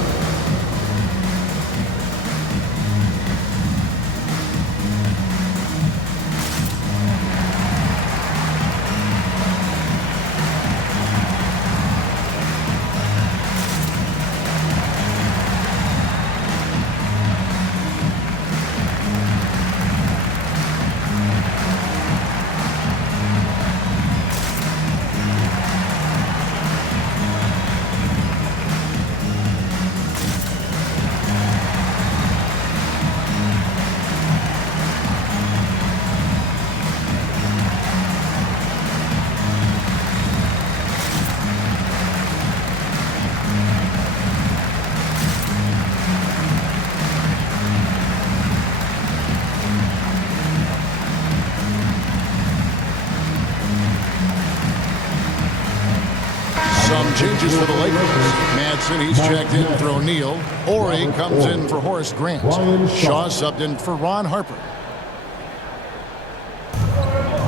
Some changes for the Lakers. Madsen, he's checked in for O'Neal. Ori comes in for Horace Grant. Shaw subbed in for Ron Harper.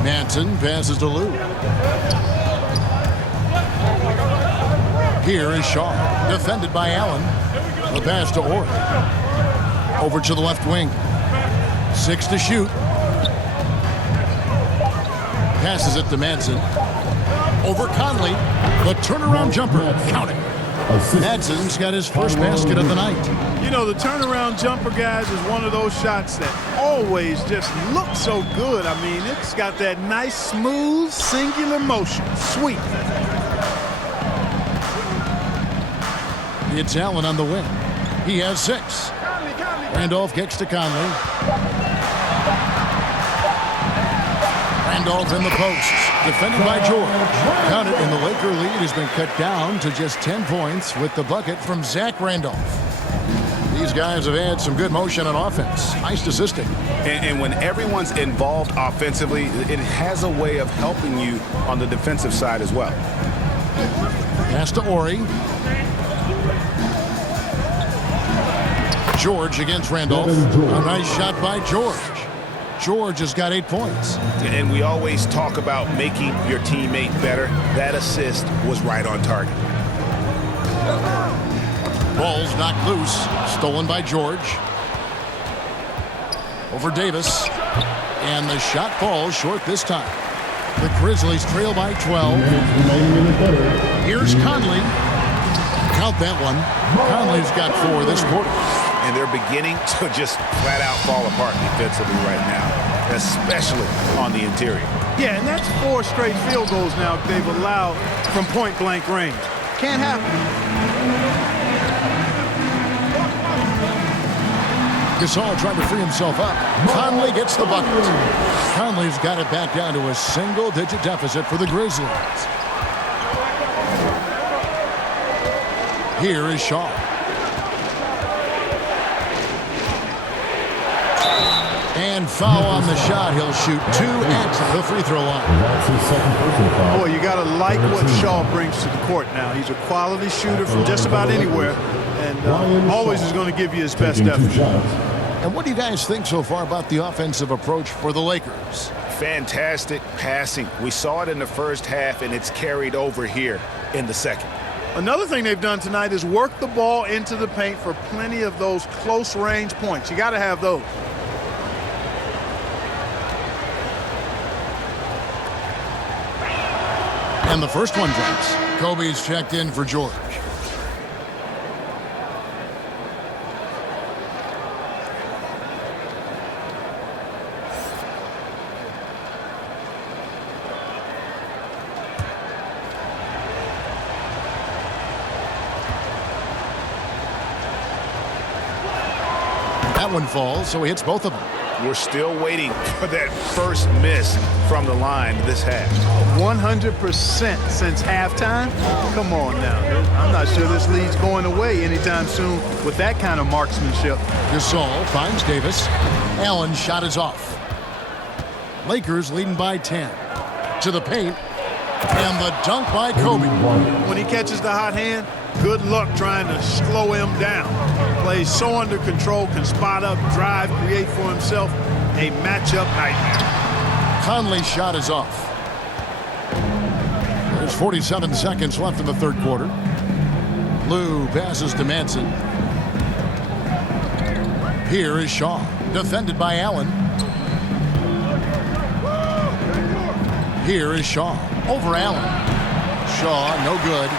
Madsen passes to Lou. Here is Shaw, defended by Allen. The pass to Ori. Over to the left wing. 6 to shoot. Passes it to Madsen. Over Conley. The turnaround jumper. Count it. Madsen's got his first basket of the night. You know, the turnaround jumper, guys, is one of those shots that always just look so good. I mean, it's got that nice, smooth, singular motion. Sweet. It's Allen on the wing. He has 6. Randolph kicks to Conley. Randolph in the post. Defended by George. Count it, and the Laker lead has been cut down to just 10 points with the bucket from Zach Randolph. These guys have had some good motion on offense. Nice assisting. And when everyone's involved offensively, it has a way of helping you on the defensive side as well. Pass to Ori. George against Randolph. A nice shot by George. George has got 8 points. And we always talk about making your teammate better. That assist was right on target. Ball's knocked loose. Stolen by George. Over Davis. And the shot falls short this time. The Grizzlies trail by 12. Here's Conley. Count that one. Conley's got 4 this quarter. And they're beginning to just flat out fall apart defensively right now, especially on the interior. Yeah, and that's 4 straight field goals now they've allowed from point-blank range. Can't happen. Gasol trying to free himself up. Conley gets the bucket. Conley's got it back down to a single-digit deficit for the Grizzlies. Here is Shaw. And foul on the shot. He'll shoot 2 at the free throw line. Boy, you got to like what Shaw brings to the court now. He's a quality shooter from just about anywhere, and always is going to give you his best effort. And what do you guys think so far about the offensive approach for the Lakers? Fantastic passing. We saw it in the first half, and it's carried over here in the second. Another thing they've done tonight is work the ball into the paint for plenty of those close-range points. You got to have those. And the first one drops. Kobe's checked in for George. That one falls, so he hits both of them. We're still waiting for that first miss from the line this half. 100% since halftime? Come on now. I'm not sure this lead's going away anytime soon with that kind of marksmanship. Gasol finds Davis. Allen's shot is off. Lakers leading by 10. To the paint. And the dunk by Kobe. When he catches the hot hand, good luck trying to slow him down. Plays so under control, can spot up, drive, create for himself a matchup nightmare. Conley's shot is off. There's 47 seconds left in the third quarter. Lou passes to Madsen. Here is Shaw, defended by Allen. Here is Shaw, over Allen. Shaw, no good.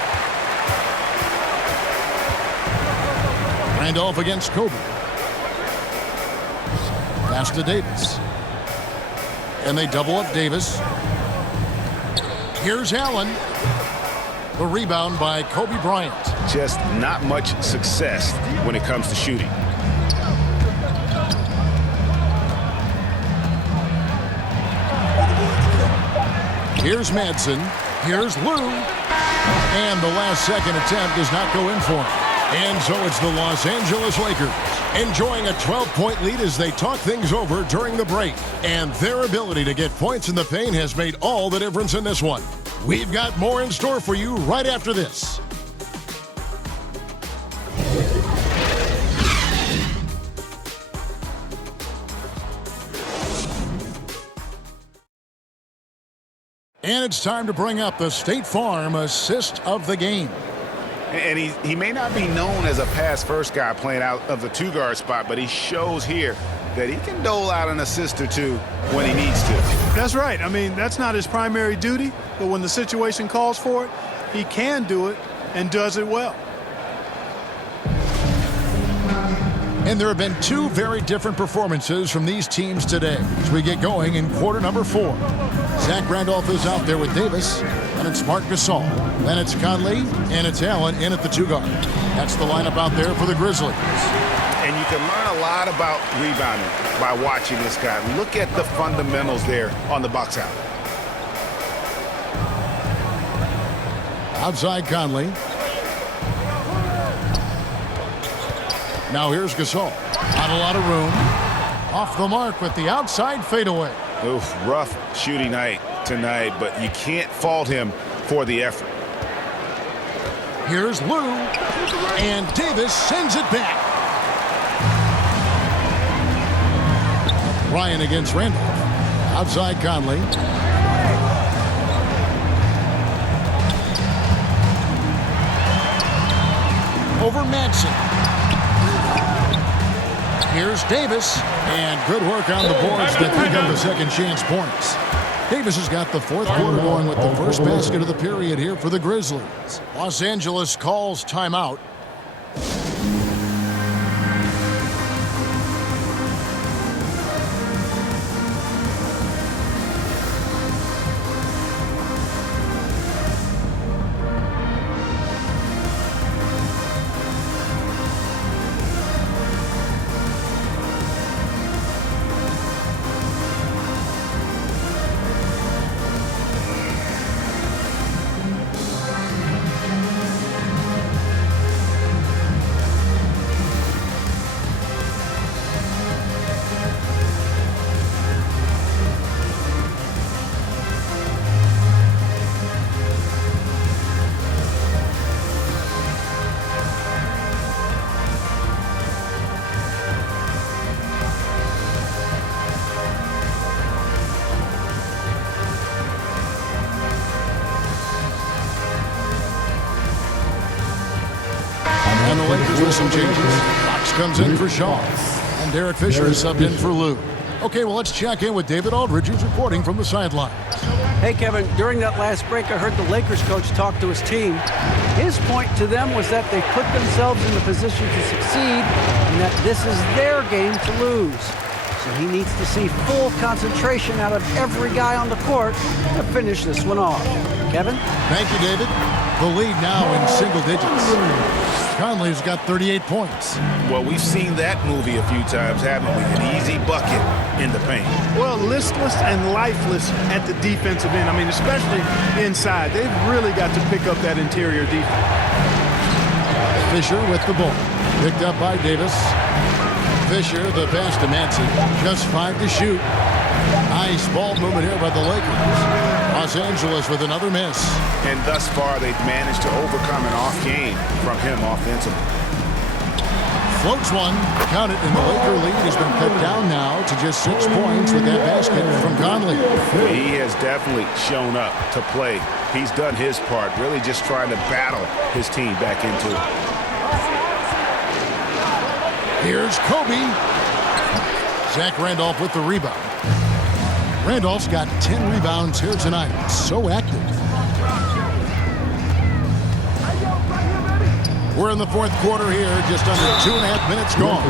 Randolph against Kobe. Pass to Davis. And they double up Davis. Here's Allen. The rebound by Kobe Bryant. Just not much success when it comes to shooting. Here's Madsen. Here's Lou. And the last second attempt does not go in for him. And so it's the Los Angeles Lakers enjoying a 12-point lead as they talk things over during the break. And their ability to get points in the paint has made all the difference in this one. We've got more in store for you right after this. And it's time to bring up the State Farm assist of the game. And he may not be known as a pass-first guy playing out of the two-guard spot, but he shows here that he can dole out an assist or two when he needs to. That's right. I mean, that's not his primary duty, but when the situation calls for it, he can do it and does it well. And there have been two very different performances from these teams today as we get going in quarter number 4. Zach Randolph is out there with Davis, and it's Marc Gasol. Then it's Conley, and it's Allen in at the two-guard. That's the lineup out there for the Grizzlies. And you can learn a lot about rebounding by watching this guy. Look at the fundamentals there on the box out. Outside Conley. Now here's Gasol. Not a lot of room. Off the mark with the outside fadeaway. Oof, rough shooting night tonight, but you can't fault him for the effort. Here's Lou. And Davis sends it back. Ryan against Randolph. Outside Conley. Over Madsen. Here's Davis, and good work on the boards that pick up the second chance points. Davis has got the fourth quarter going with the first basket of the period here for the Grizzlies. Los Angeles calls timeout. And the Lakers with some changes. Fox comes in for Shaw. And Derek Fisher is subbed in for Lou. Okay, well, let's check in with David Aldridge, who's reporting from the sidelines. Hey, Kevin, during that last break, I heard the Lakers coach talk to his team. His point to them was that they put themselves in the position to succeed and that this is their game to lose. So he needs to see full concentration out of every guy on the court to finish this one off. Kevin? Thank you, David. The lead now in single digits. Conley's got 38 points. Well, we've seen that movie a few times, haven't we? An easy bucket in the paint. Well, listless and lifeless at the defensive end. I mean, especially inside. They've really got to pick up that interior defense. Fisher with the ball. Picked up by Davis. Fisher, the pass to Madsen. Just 5 to shoot. Nice ball movement here by the Lakers. Los Angeles with another miss. And thus far, they've managed to overcome an off game from him offensively. Floats one. Count it, and the Laker lead has been cut down now to just 6 points with that basket from Conley. He has definitely shown up to play. He's done his part, really just trying to battle his team back into it. Here's Kobe. Zach Randolph with the rebound. Randolph's got 10 rebounds here tonight. So active. We're in the fourth quarter here. Just under 2.5 minutes gone.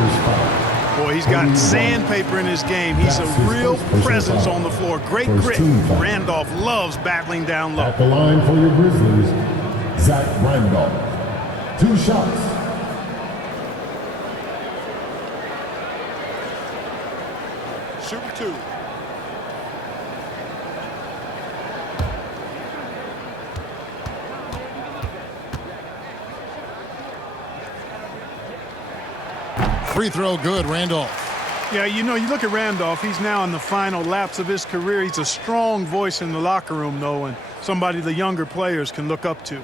Boy, he's got sandpaper in his game. He's a real presence on the floor. Great grit. Randolph loves battling down low. At the line for your Grizzlies, Zach Randolph. 2 shots. Super 2. Free throw good, Randolph. Yeah, you know, you look at Randolph, he's now in the final laps of his career. He's a strong voice in the locker room, though, and somebody the younger players can look up to.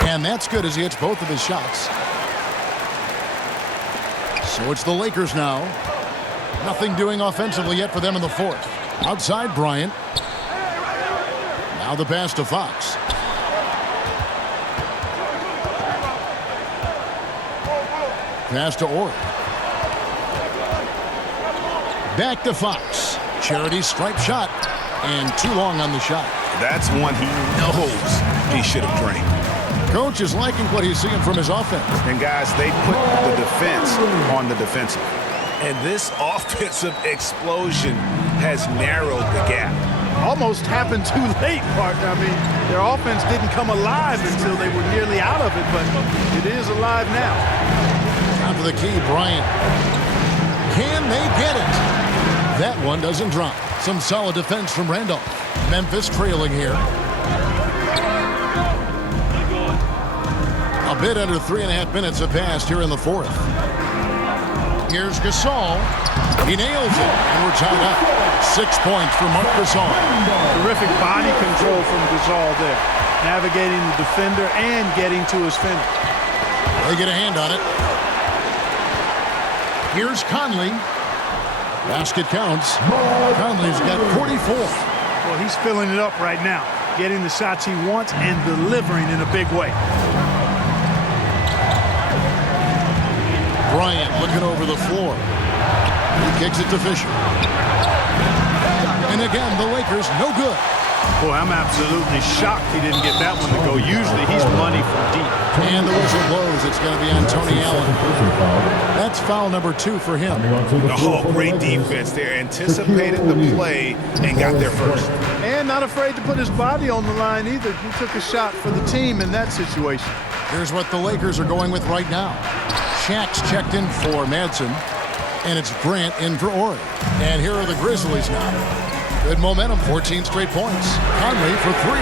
And that's good as he hits both of his shots. So it's the Lakers now. Nothing doing offensively yet for them in the fourth. Outside Bryant. Now the pass to Fox. Pass to Orr. Back to Fox. Charity stripe shot. And too long on the shot. That's one he knows he should have drained. Coach is liking what he's seeing from his offense. And guys, they put the defense on the defensive. And this offensive explosion has narrowed the gap. Almost happened too late, partner. I mean, their offense didn't come alive until they were nearly out of it, but it is alive now. Top of the key, Bryant. Can they get it? That one doesn't drop. Some solid defense from Randolph. Memphis trailing here. A bit under 3.5 minutes have passed here in the fourth. Here's Gasol. He nails it, and we're tied up. 6 points for Marc Gasol. Terrific body control from Gasol there. Navigating the defender and getting to his finish. They get a hand on it. Here's Conley. Basket counts. Conley's got 44. Well, he's filling it up right now. Getting the shots he wants and delivering in a big way. Bryant looking over the floor. He kicks it to Fisher. And again, the Lakers no good. Boy, I'm absolutely shocked he didn't get that one to go. Usually he's money from deep. And the whistle blows. It's going to be on Tony Allen. That's foul number 2 for him. Oh, great defense there. Anticipated the play and got there first. And not afraid to put his body on the line either. He took a shot for the team in that situation. Here's what the Lakers are going with right now. Shaq's checked in for Madsen, and it's Grant in for Orr. And here are the Grizzlies now. Good momentum, 14 straight points. Conley for 3.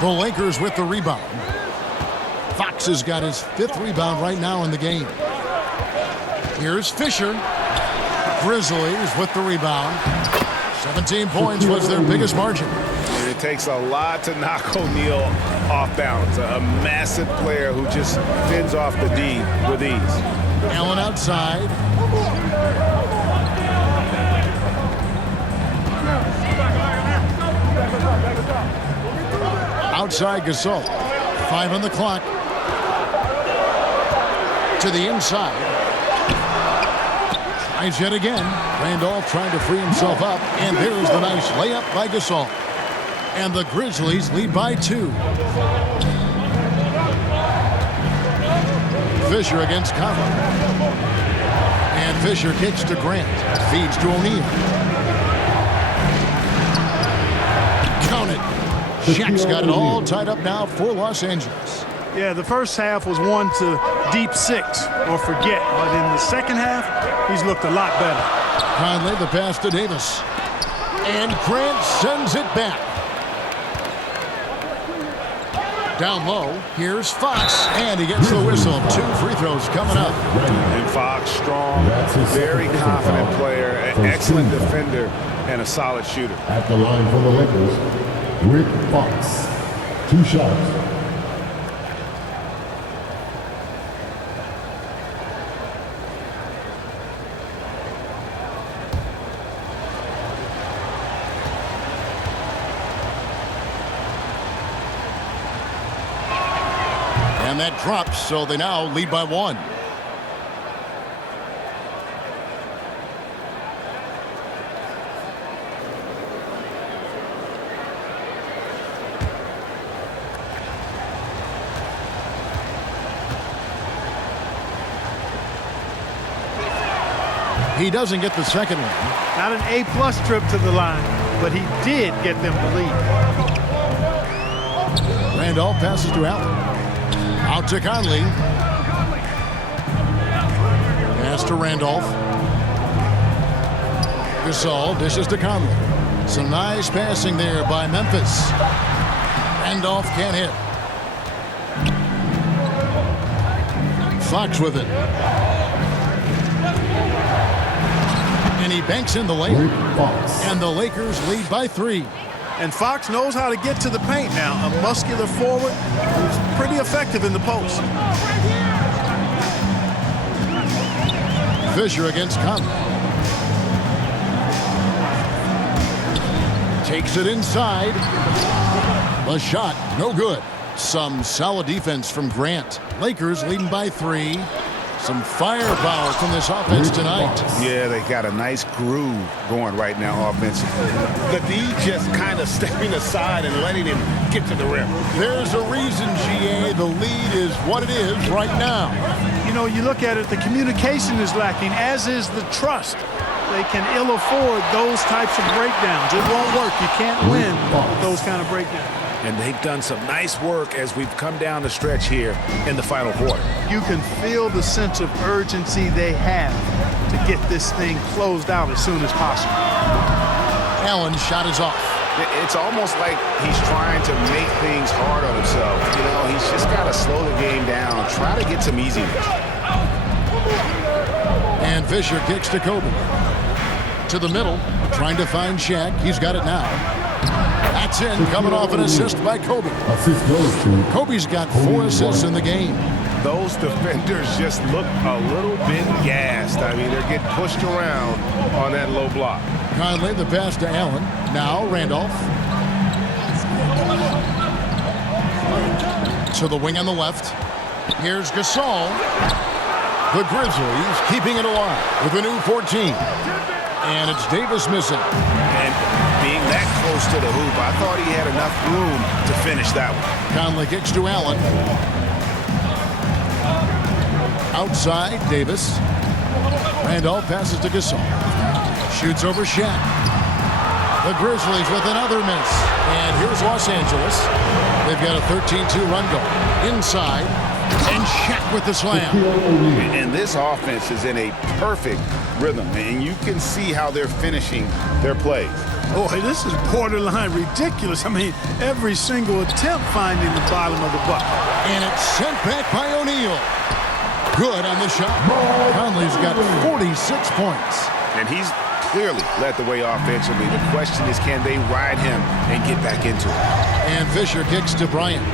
The Lakers with the rebound. Fox has got his 5th rebound right now in the game. Here's Fisher. Grizzlies with the rebound. 17 points was their biggest margin. It takes a lot to knock O'Neal off balance. A massive player who just fends off the D with ease. Allen outside. Outside Gasol. 5 on the clock. To the inside. Tries yet again. Randolph trying to free himself up. And there's the nice layup by Gasol. And the Grizzlies lead by 2. Fisher against Conley. And Fisher kicks to Grant. Feeds to O'Neal. Count it. Shaq's got it all tied up now for Los Angeles. Yeah, the first half was one to deep 6 or forget. But in the second half, he's looked a lot better. Conley, the pass to Davis. And Grant sends it back. Down low, here's Fox, and he gets the whistle. 2 free throws coming up. And Fox, strong, very confident player, an excellent defender, and a solid shooter. At the line for the Lakers, Rick Fox. 2 shots. And that drops, so they now lead by 1. He doesn't get the second one. Not an A-plus trip to the line, but he did get them to lead. Randolph passes to Allen. Out to Conley. Pass to Randolph. Gasol dishes to Conley. Some nice passing there by Memphis. Randolph can't hit. Fox with it. And he banks in the layup. And the Lakers lead by 3. And Fox knows how to get to the paint now. A muscular forward who's pretty effective in the post. Fisher against Conley. Takes it inside. The shot, no good. Some solid defense from Grant. Lakers leading by 3. Some firepower from this offense tonight. Yeah, they got a nice groove going right now offensively. The D just kind of stepping aside and letting him get to the rim. There's a reason, GA, the lead is what it is right now. You know, you look at it, the communication is lacking, as is the trust. They can ill afford those types of breakdowns. It won't work. You can't win with those kind of breakdowns. And they've done some nice work as we've come down the stretch here in the final quarter. You can feel the sense of urgency they have to get this thing closed out as soon as possible. Allen's shot is off. It's almost like he's trying to make things hard on himself. You know, he's just got to slow the game down, try to get some easiness. And Fisher kicks to Kobe. To the middle, trying to find Shaq. He's got it now. That's in, coming off an assist by Kobe. Kobe's got 4 assists in the game. Those defenders just look a little bit gassed. I mean, they're getting pushed around on that low block. Conley, the pass to Allen. Now Randolph. To the wing on the left. Here's Gasol. The Grizzlies keeping it alive with a new 14. And it's Davis missing. And being that close to the hoop, I thought he had enough room to finish that one. Conley kicks to Allen. Outside, Davis. Randolph passes to Gasol. Shoots over Shaq. The Grizzlies with another miss. And here's Los Angeles. They've got a 13-2 run going. Inside. And Shaq with the slam. And this offense is in a perfect rhythm. And you can see how they're finishing their plays. Boy, this is borderline ridiculous. I mean, every single attempt finding the bottom of the bucket. And it's sent back by O'Neal. Good on the shot. Conley's got 46 points. And he's clearly led the way offensively. The question is, can they ride him and get back into it? And Fisher kicks to Bryant.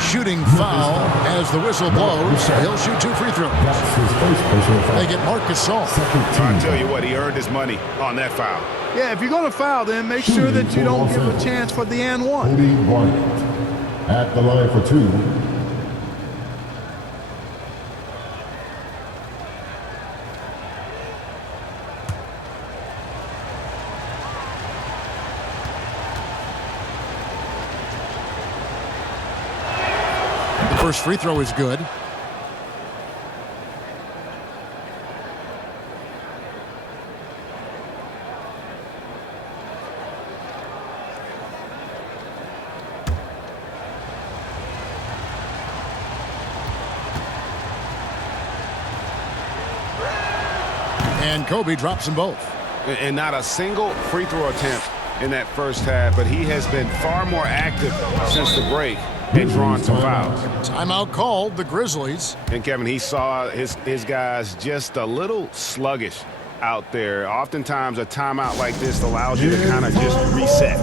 Shooting foul as the whistle blows. He'll shoot 2 free throws. They get Marc Gasol. I tell you what, he earned his money on that foul. Yeah, if you're going to foul, then make sure that you don't give a chance for the and one. At the line for 2. First free throw is good. And Kobe drops them both. And not a single free throw attempt in that first half, but he has been far more active since the break and drawn some fouls. Timeout called, the Grizzlies. And Kevin, he saw his guys just a little sluggish out there. Oftentimes a timeout like this allows you to kind of just reset.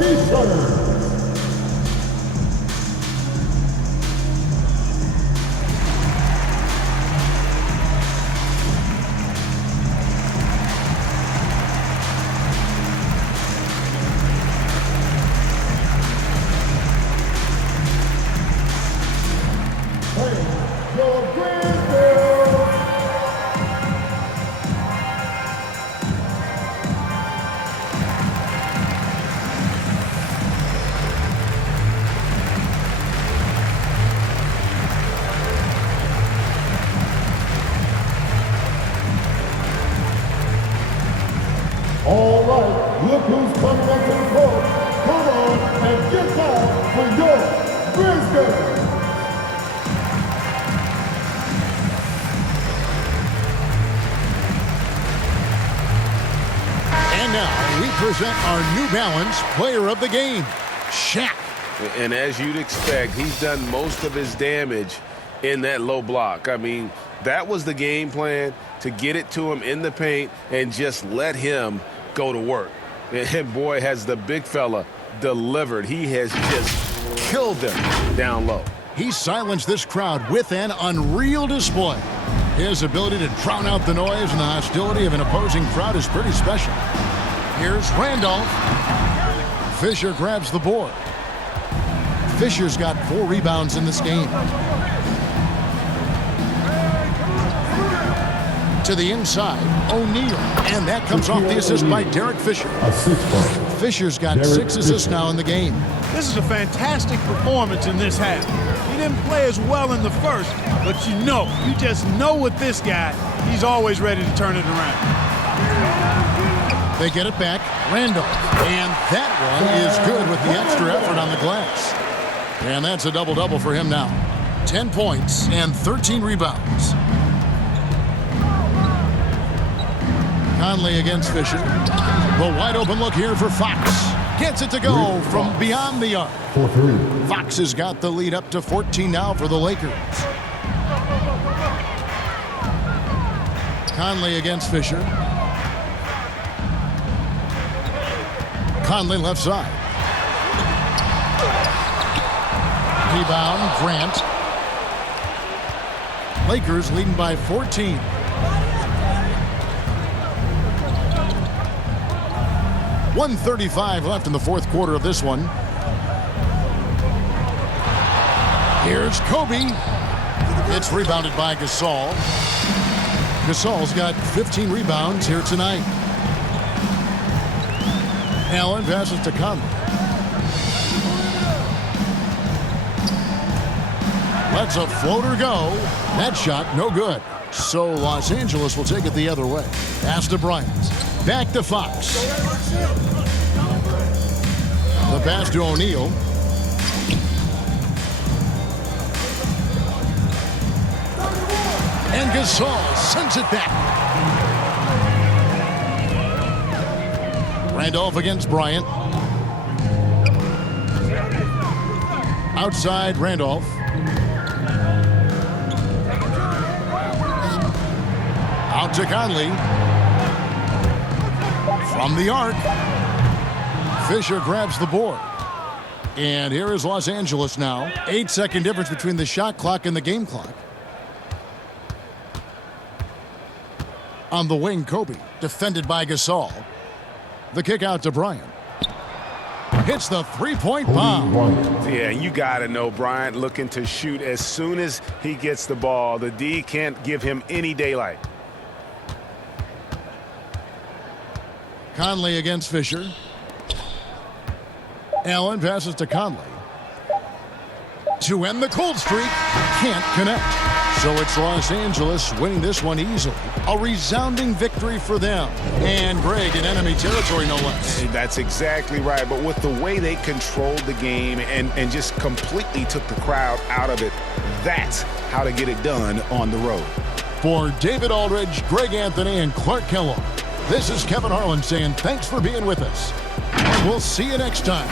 All right, look who's coming back to the court. Come on and get down for your Grizzlies. And now we present our New Balance player of the game, Shaq. And as you'd expect, he's done most of his damage in that low block. I mean, that was the game plan, to get it to him in the paint and just let him go to work. And boy, has the big fella delivered. He has just killed them down low. He silenced this crowd with an unreal display. His ability to drown out the noise and the hostility of an opposing crowd is pretty special. Here's Randolph. Fisher grabs the board. Fisher's got 4 rebounds in this game. To the inside, O'Neal. And that comes off the assist by Derek Fisher. Fisher's got 6 assists now in the game. This is a fantastic performance in this half. He didn't play as well in the first, but you just know with this guy, he's always ready to turn it around. They get it back, Randolph. And that one is good with the extra effort on the glass. And that's a double-double for him now. 10 points and 13 rebounds. Conley against Fisher. The wide open look here for Fox. Gets it to go from beyond the arc. Fox has got the lead up to 14 now for the Lakers. Conley against Fisher. Conley left side. Rebound, Grant. Lakers leading by 14. .135 left in the fourth quarter of this one. Here's Kobe. It's rebounded by Gasol. Gasol's got 15 rebounds here tonight. Allen passes to Conley. Lets a floater go. That shot no good. So Los Angeles will take it the other way. Pass to Bryant. Back to Fox. The pass to O'Neal. And Gasol sends it back. Randolph against Bryant. Outside Randolph. Out to Conley. From the arc. Fisher grabs the board. And here is Los Angeles now. 8-second difference between the shot clock and the game clock. On the wing, Kobe. Defended by Gasol. The kick out to Bryant. Hits the three-point bomb. Yeah, you got to know Bryant looking to shoot as soon as he gets the ball. The D can't give him any daylight. Conley against Fisher. Allen passes to Conley. To end the cold streak, can't connect. So it's Los Angeles winning this one easily. A resounding victory for them. And Greg in enemy territory, no less. That's exactly right. But with the way they controlled the game and just completely took the crowd out of it, that's how to get it done on the road. For David Aldridge, Greg Anthony, and Clark Kellogg, this is Kevin Harlan saying thanks for being with us. And we'll see you next time.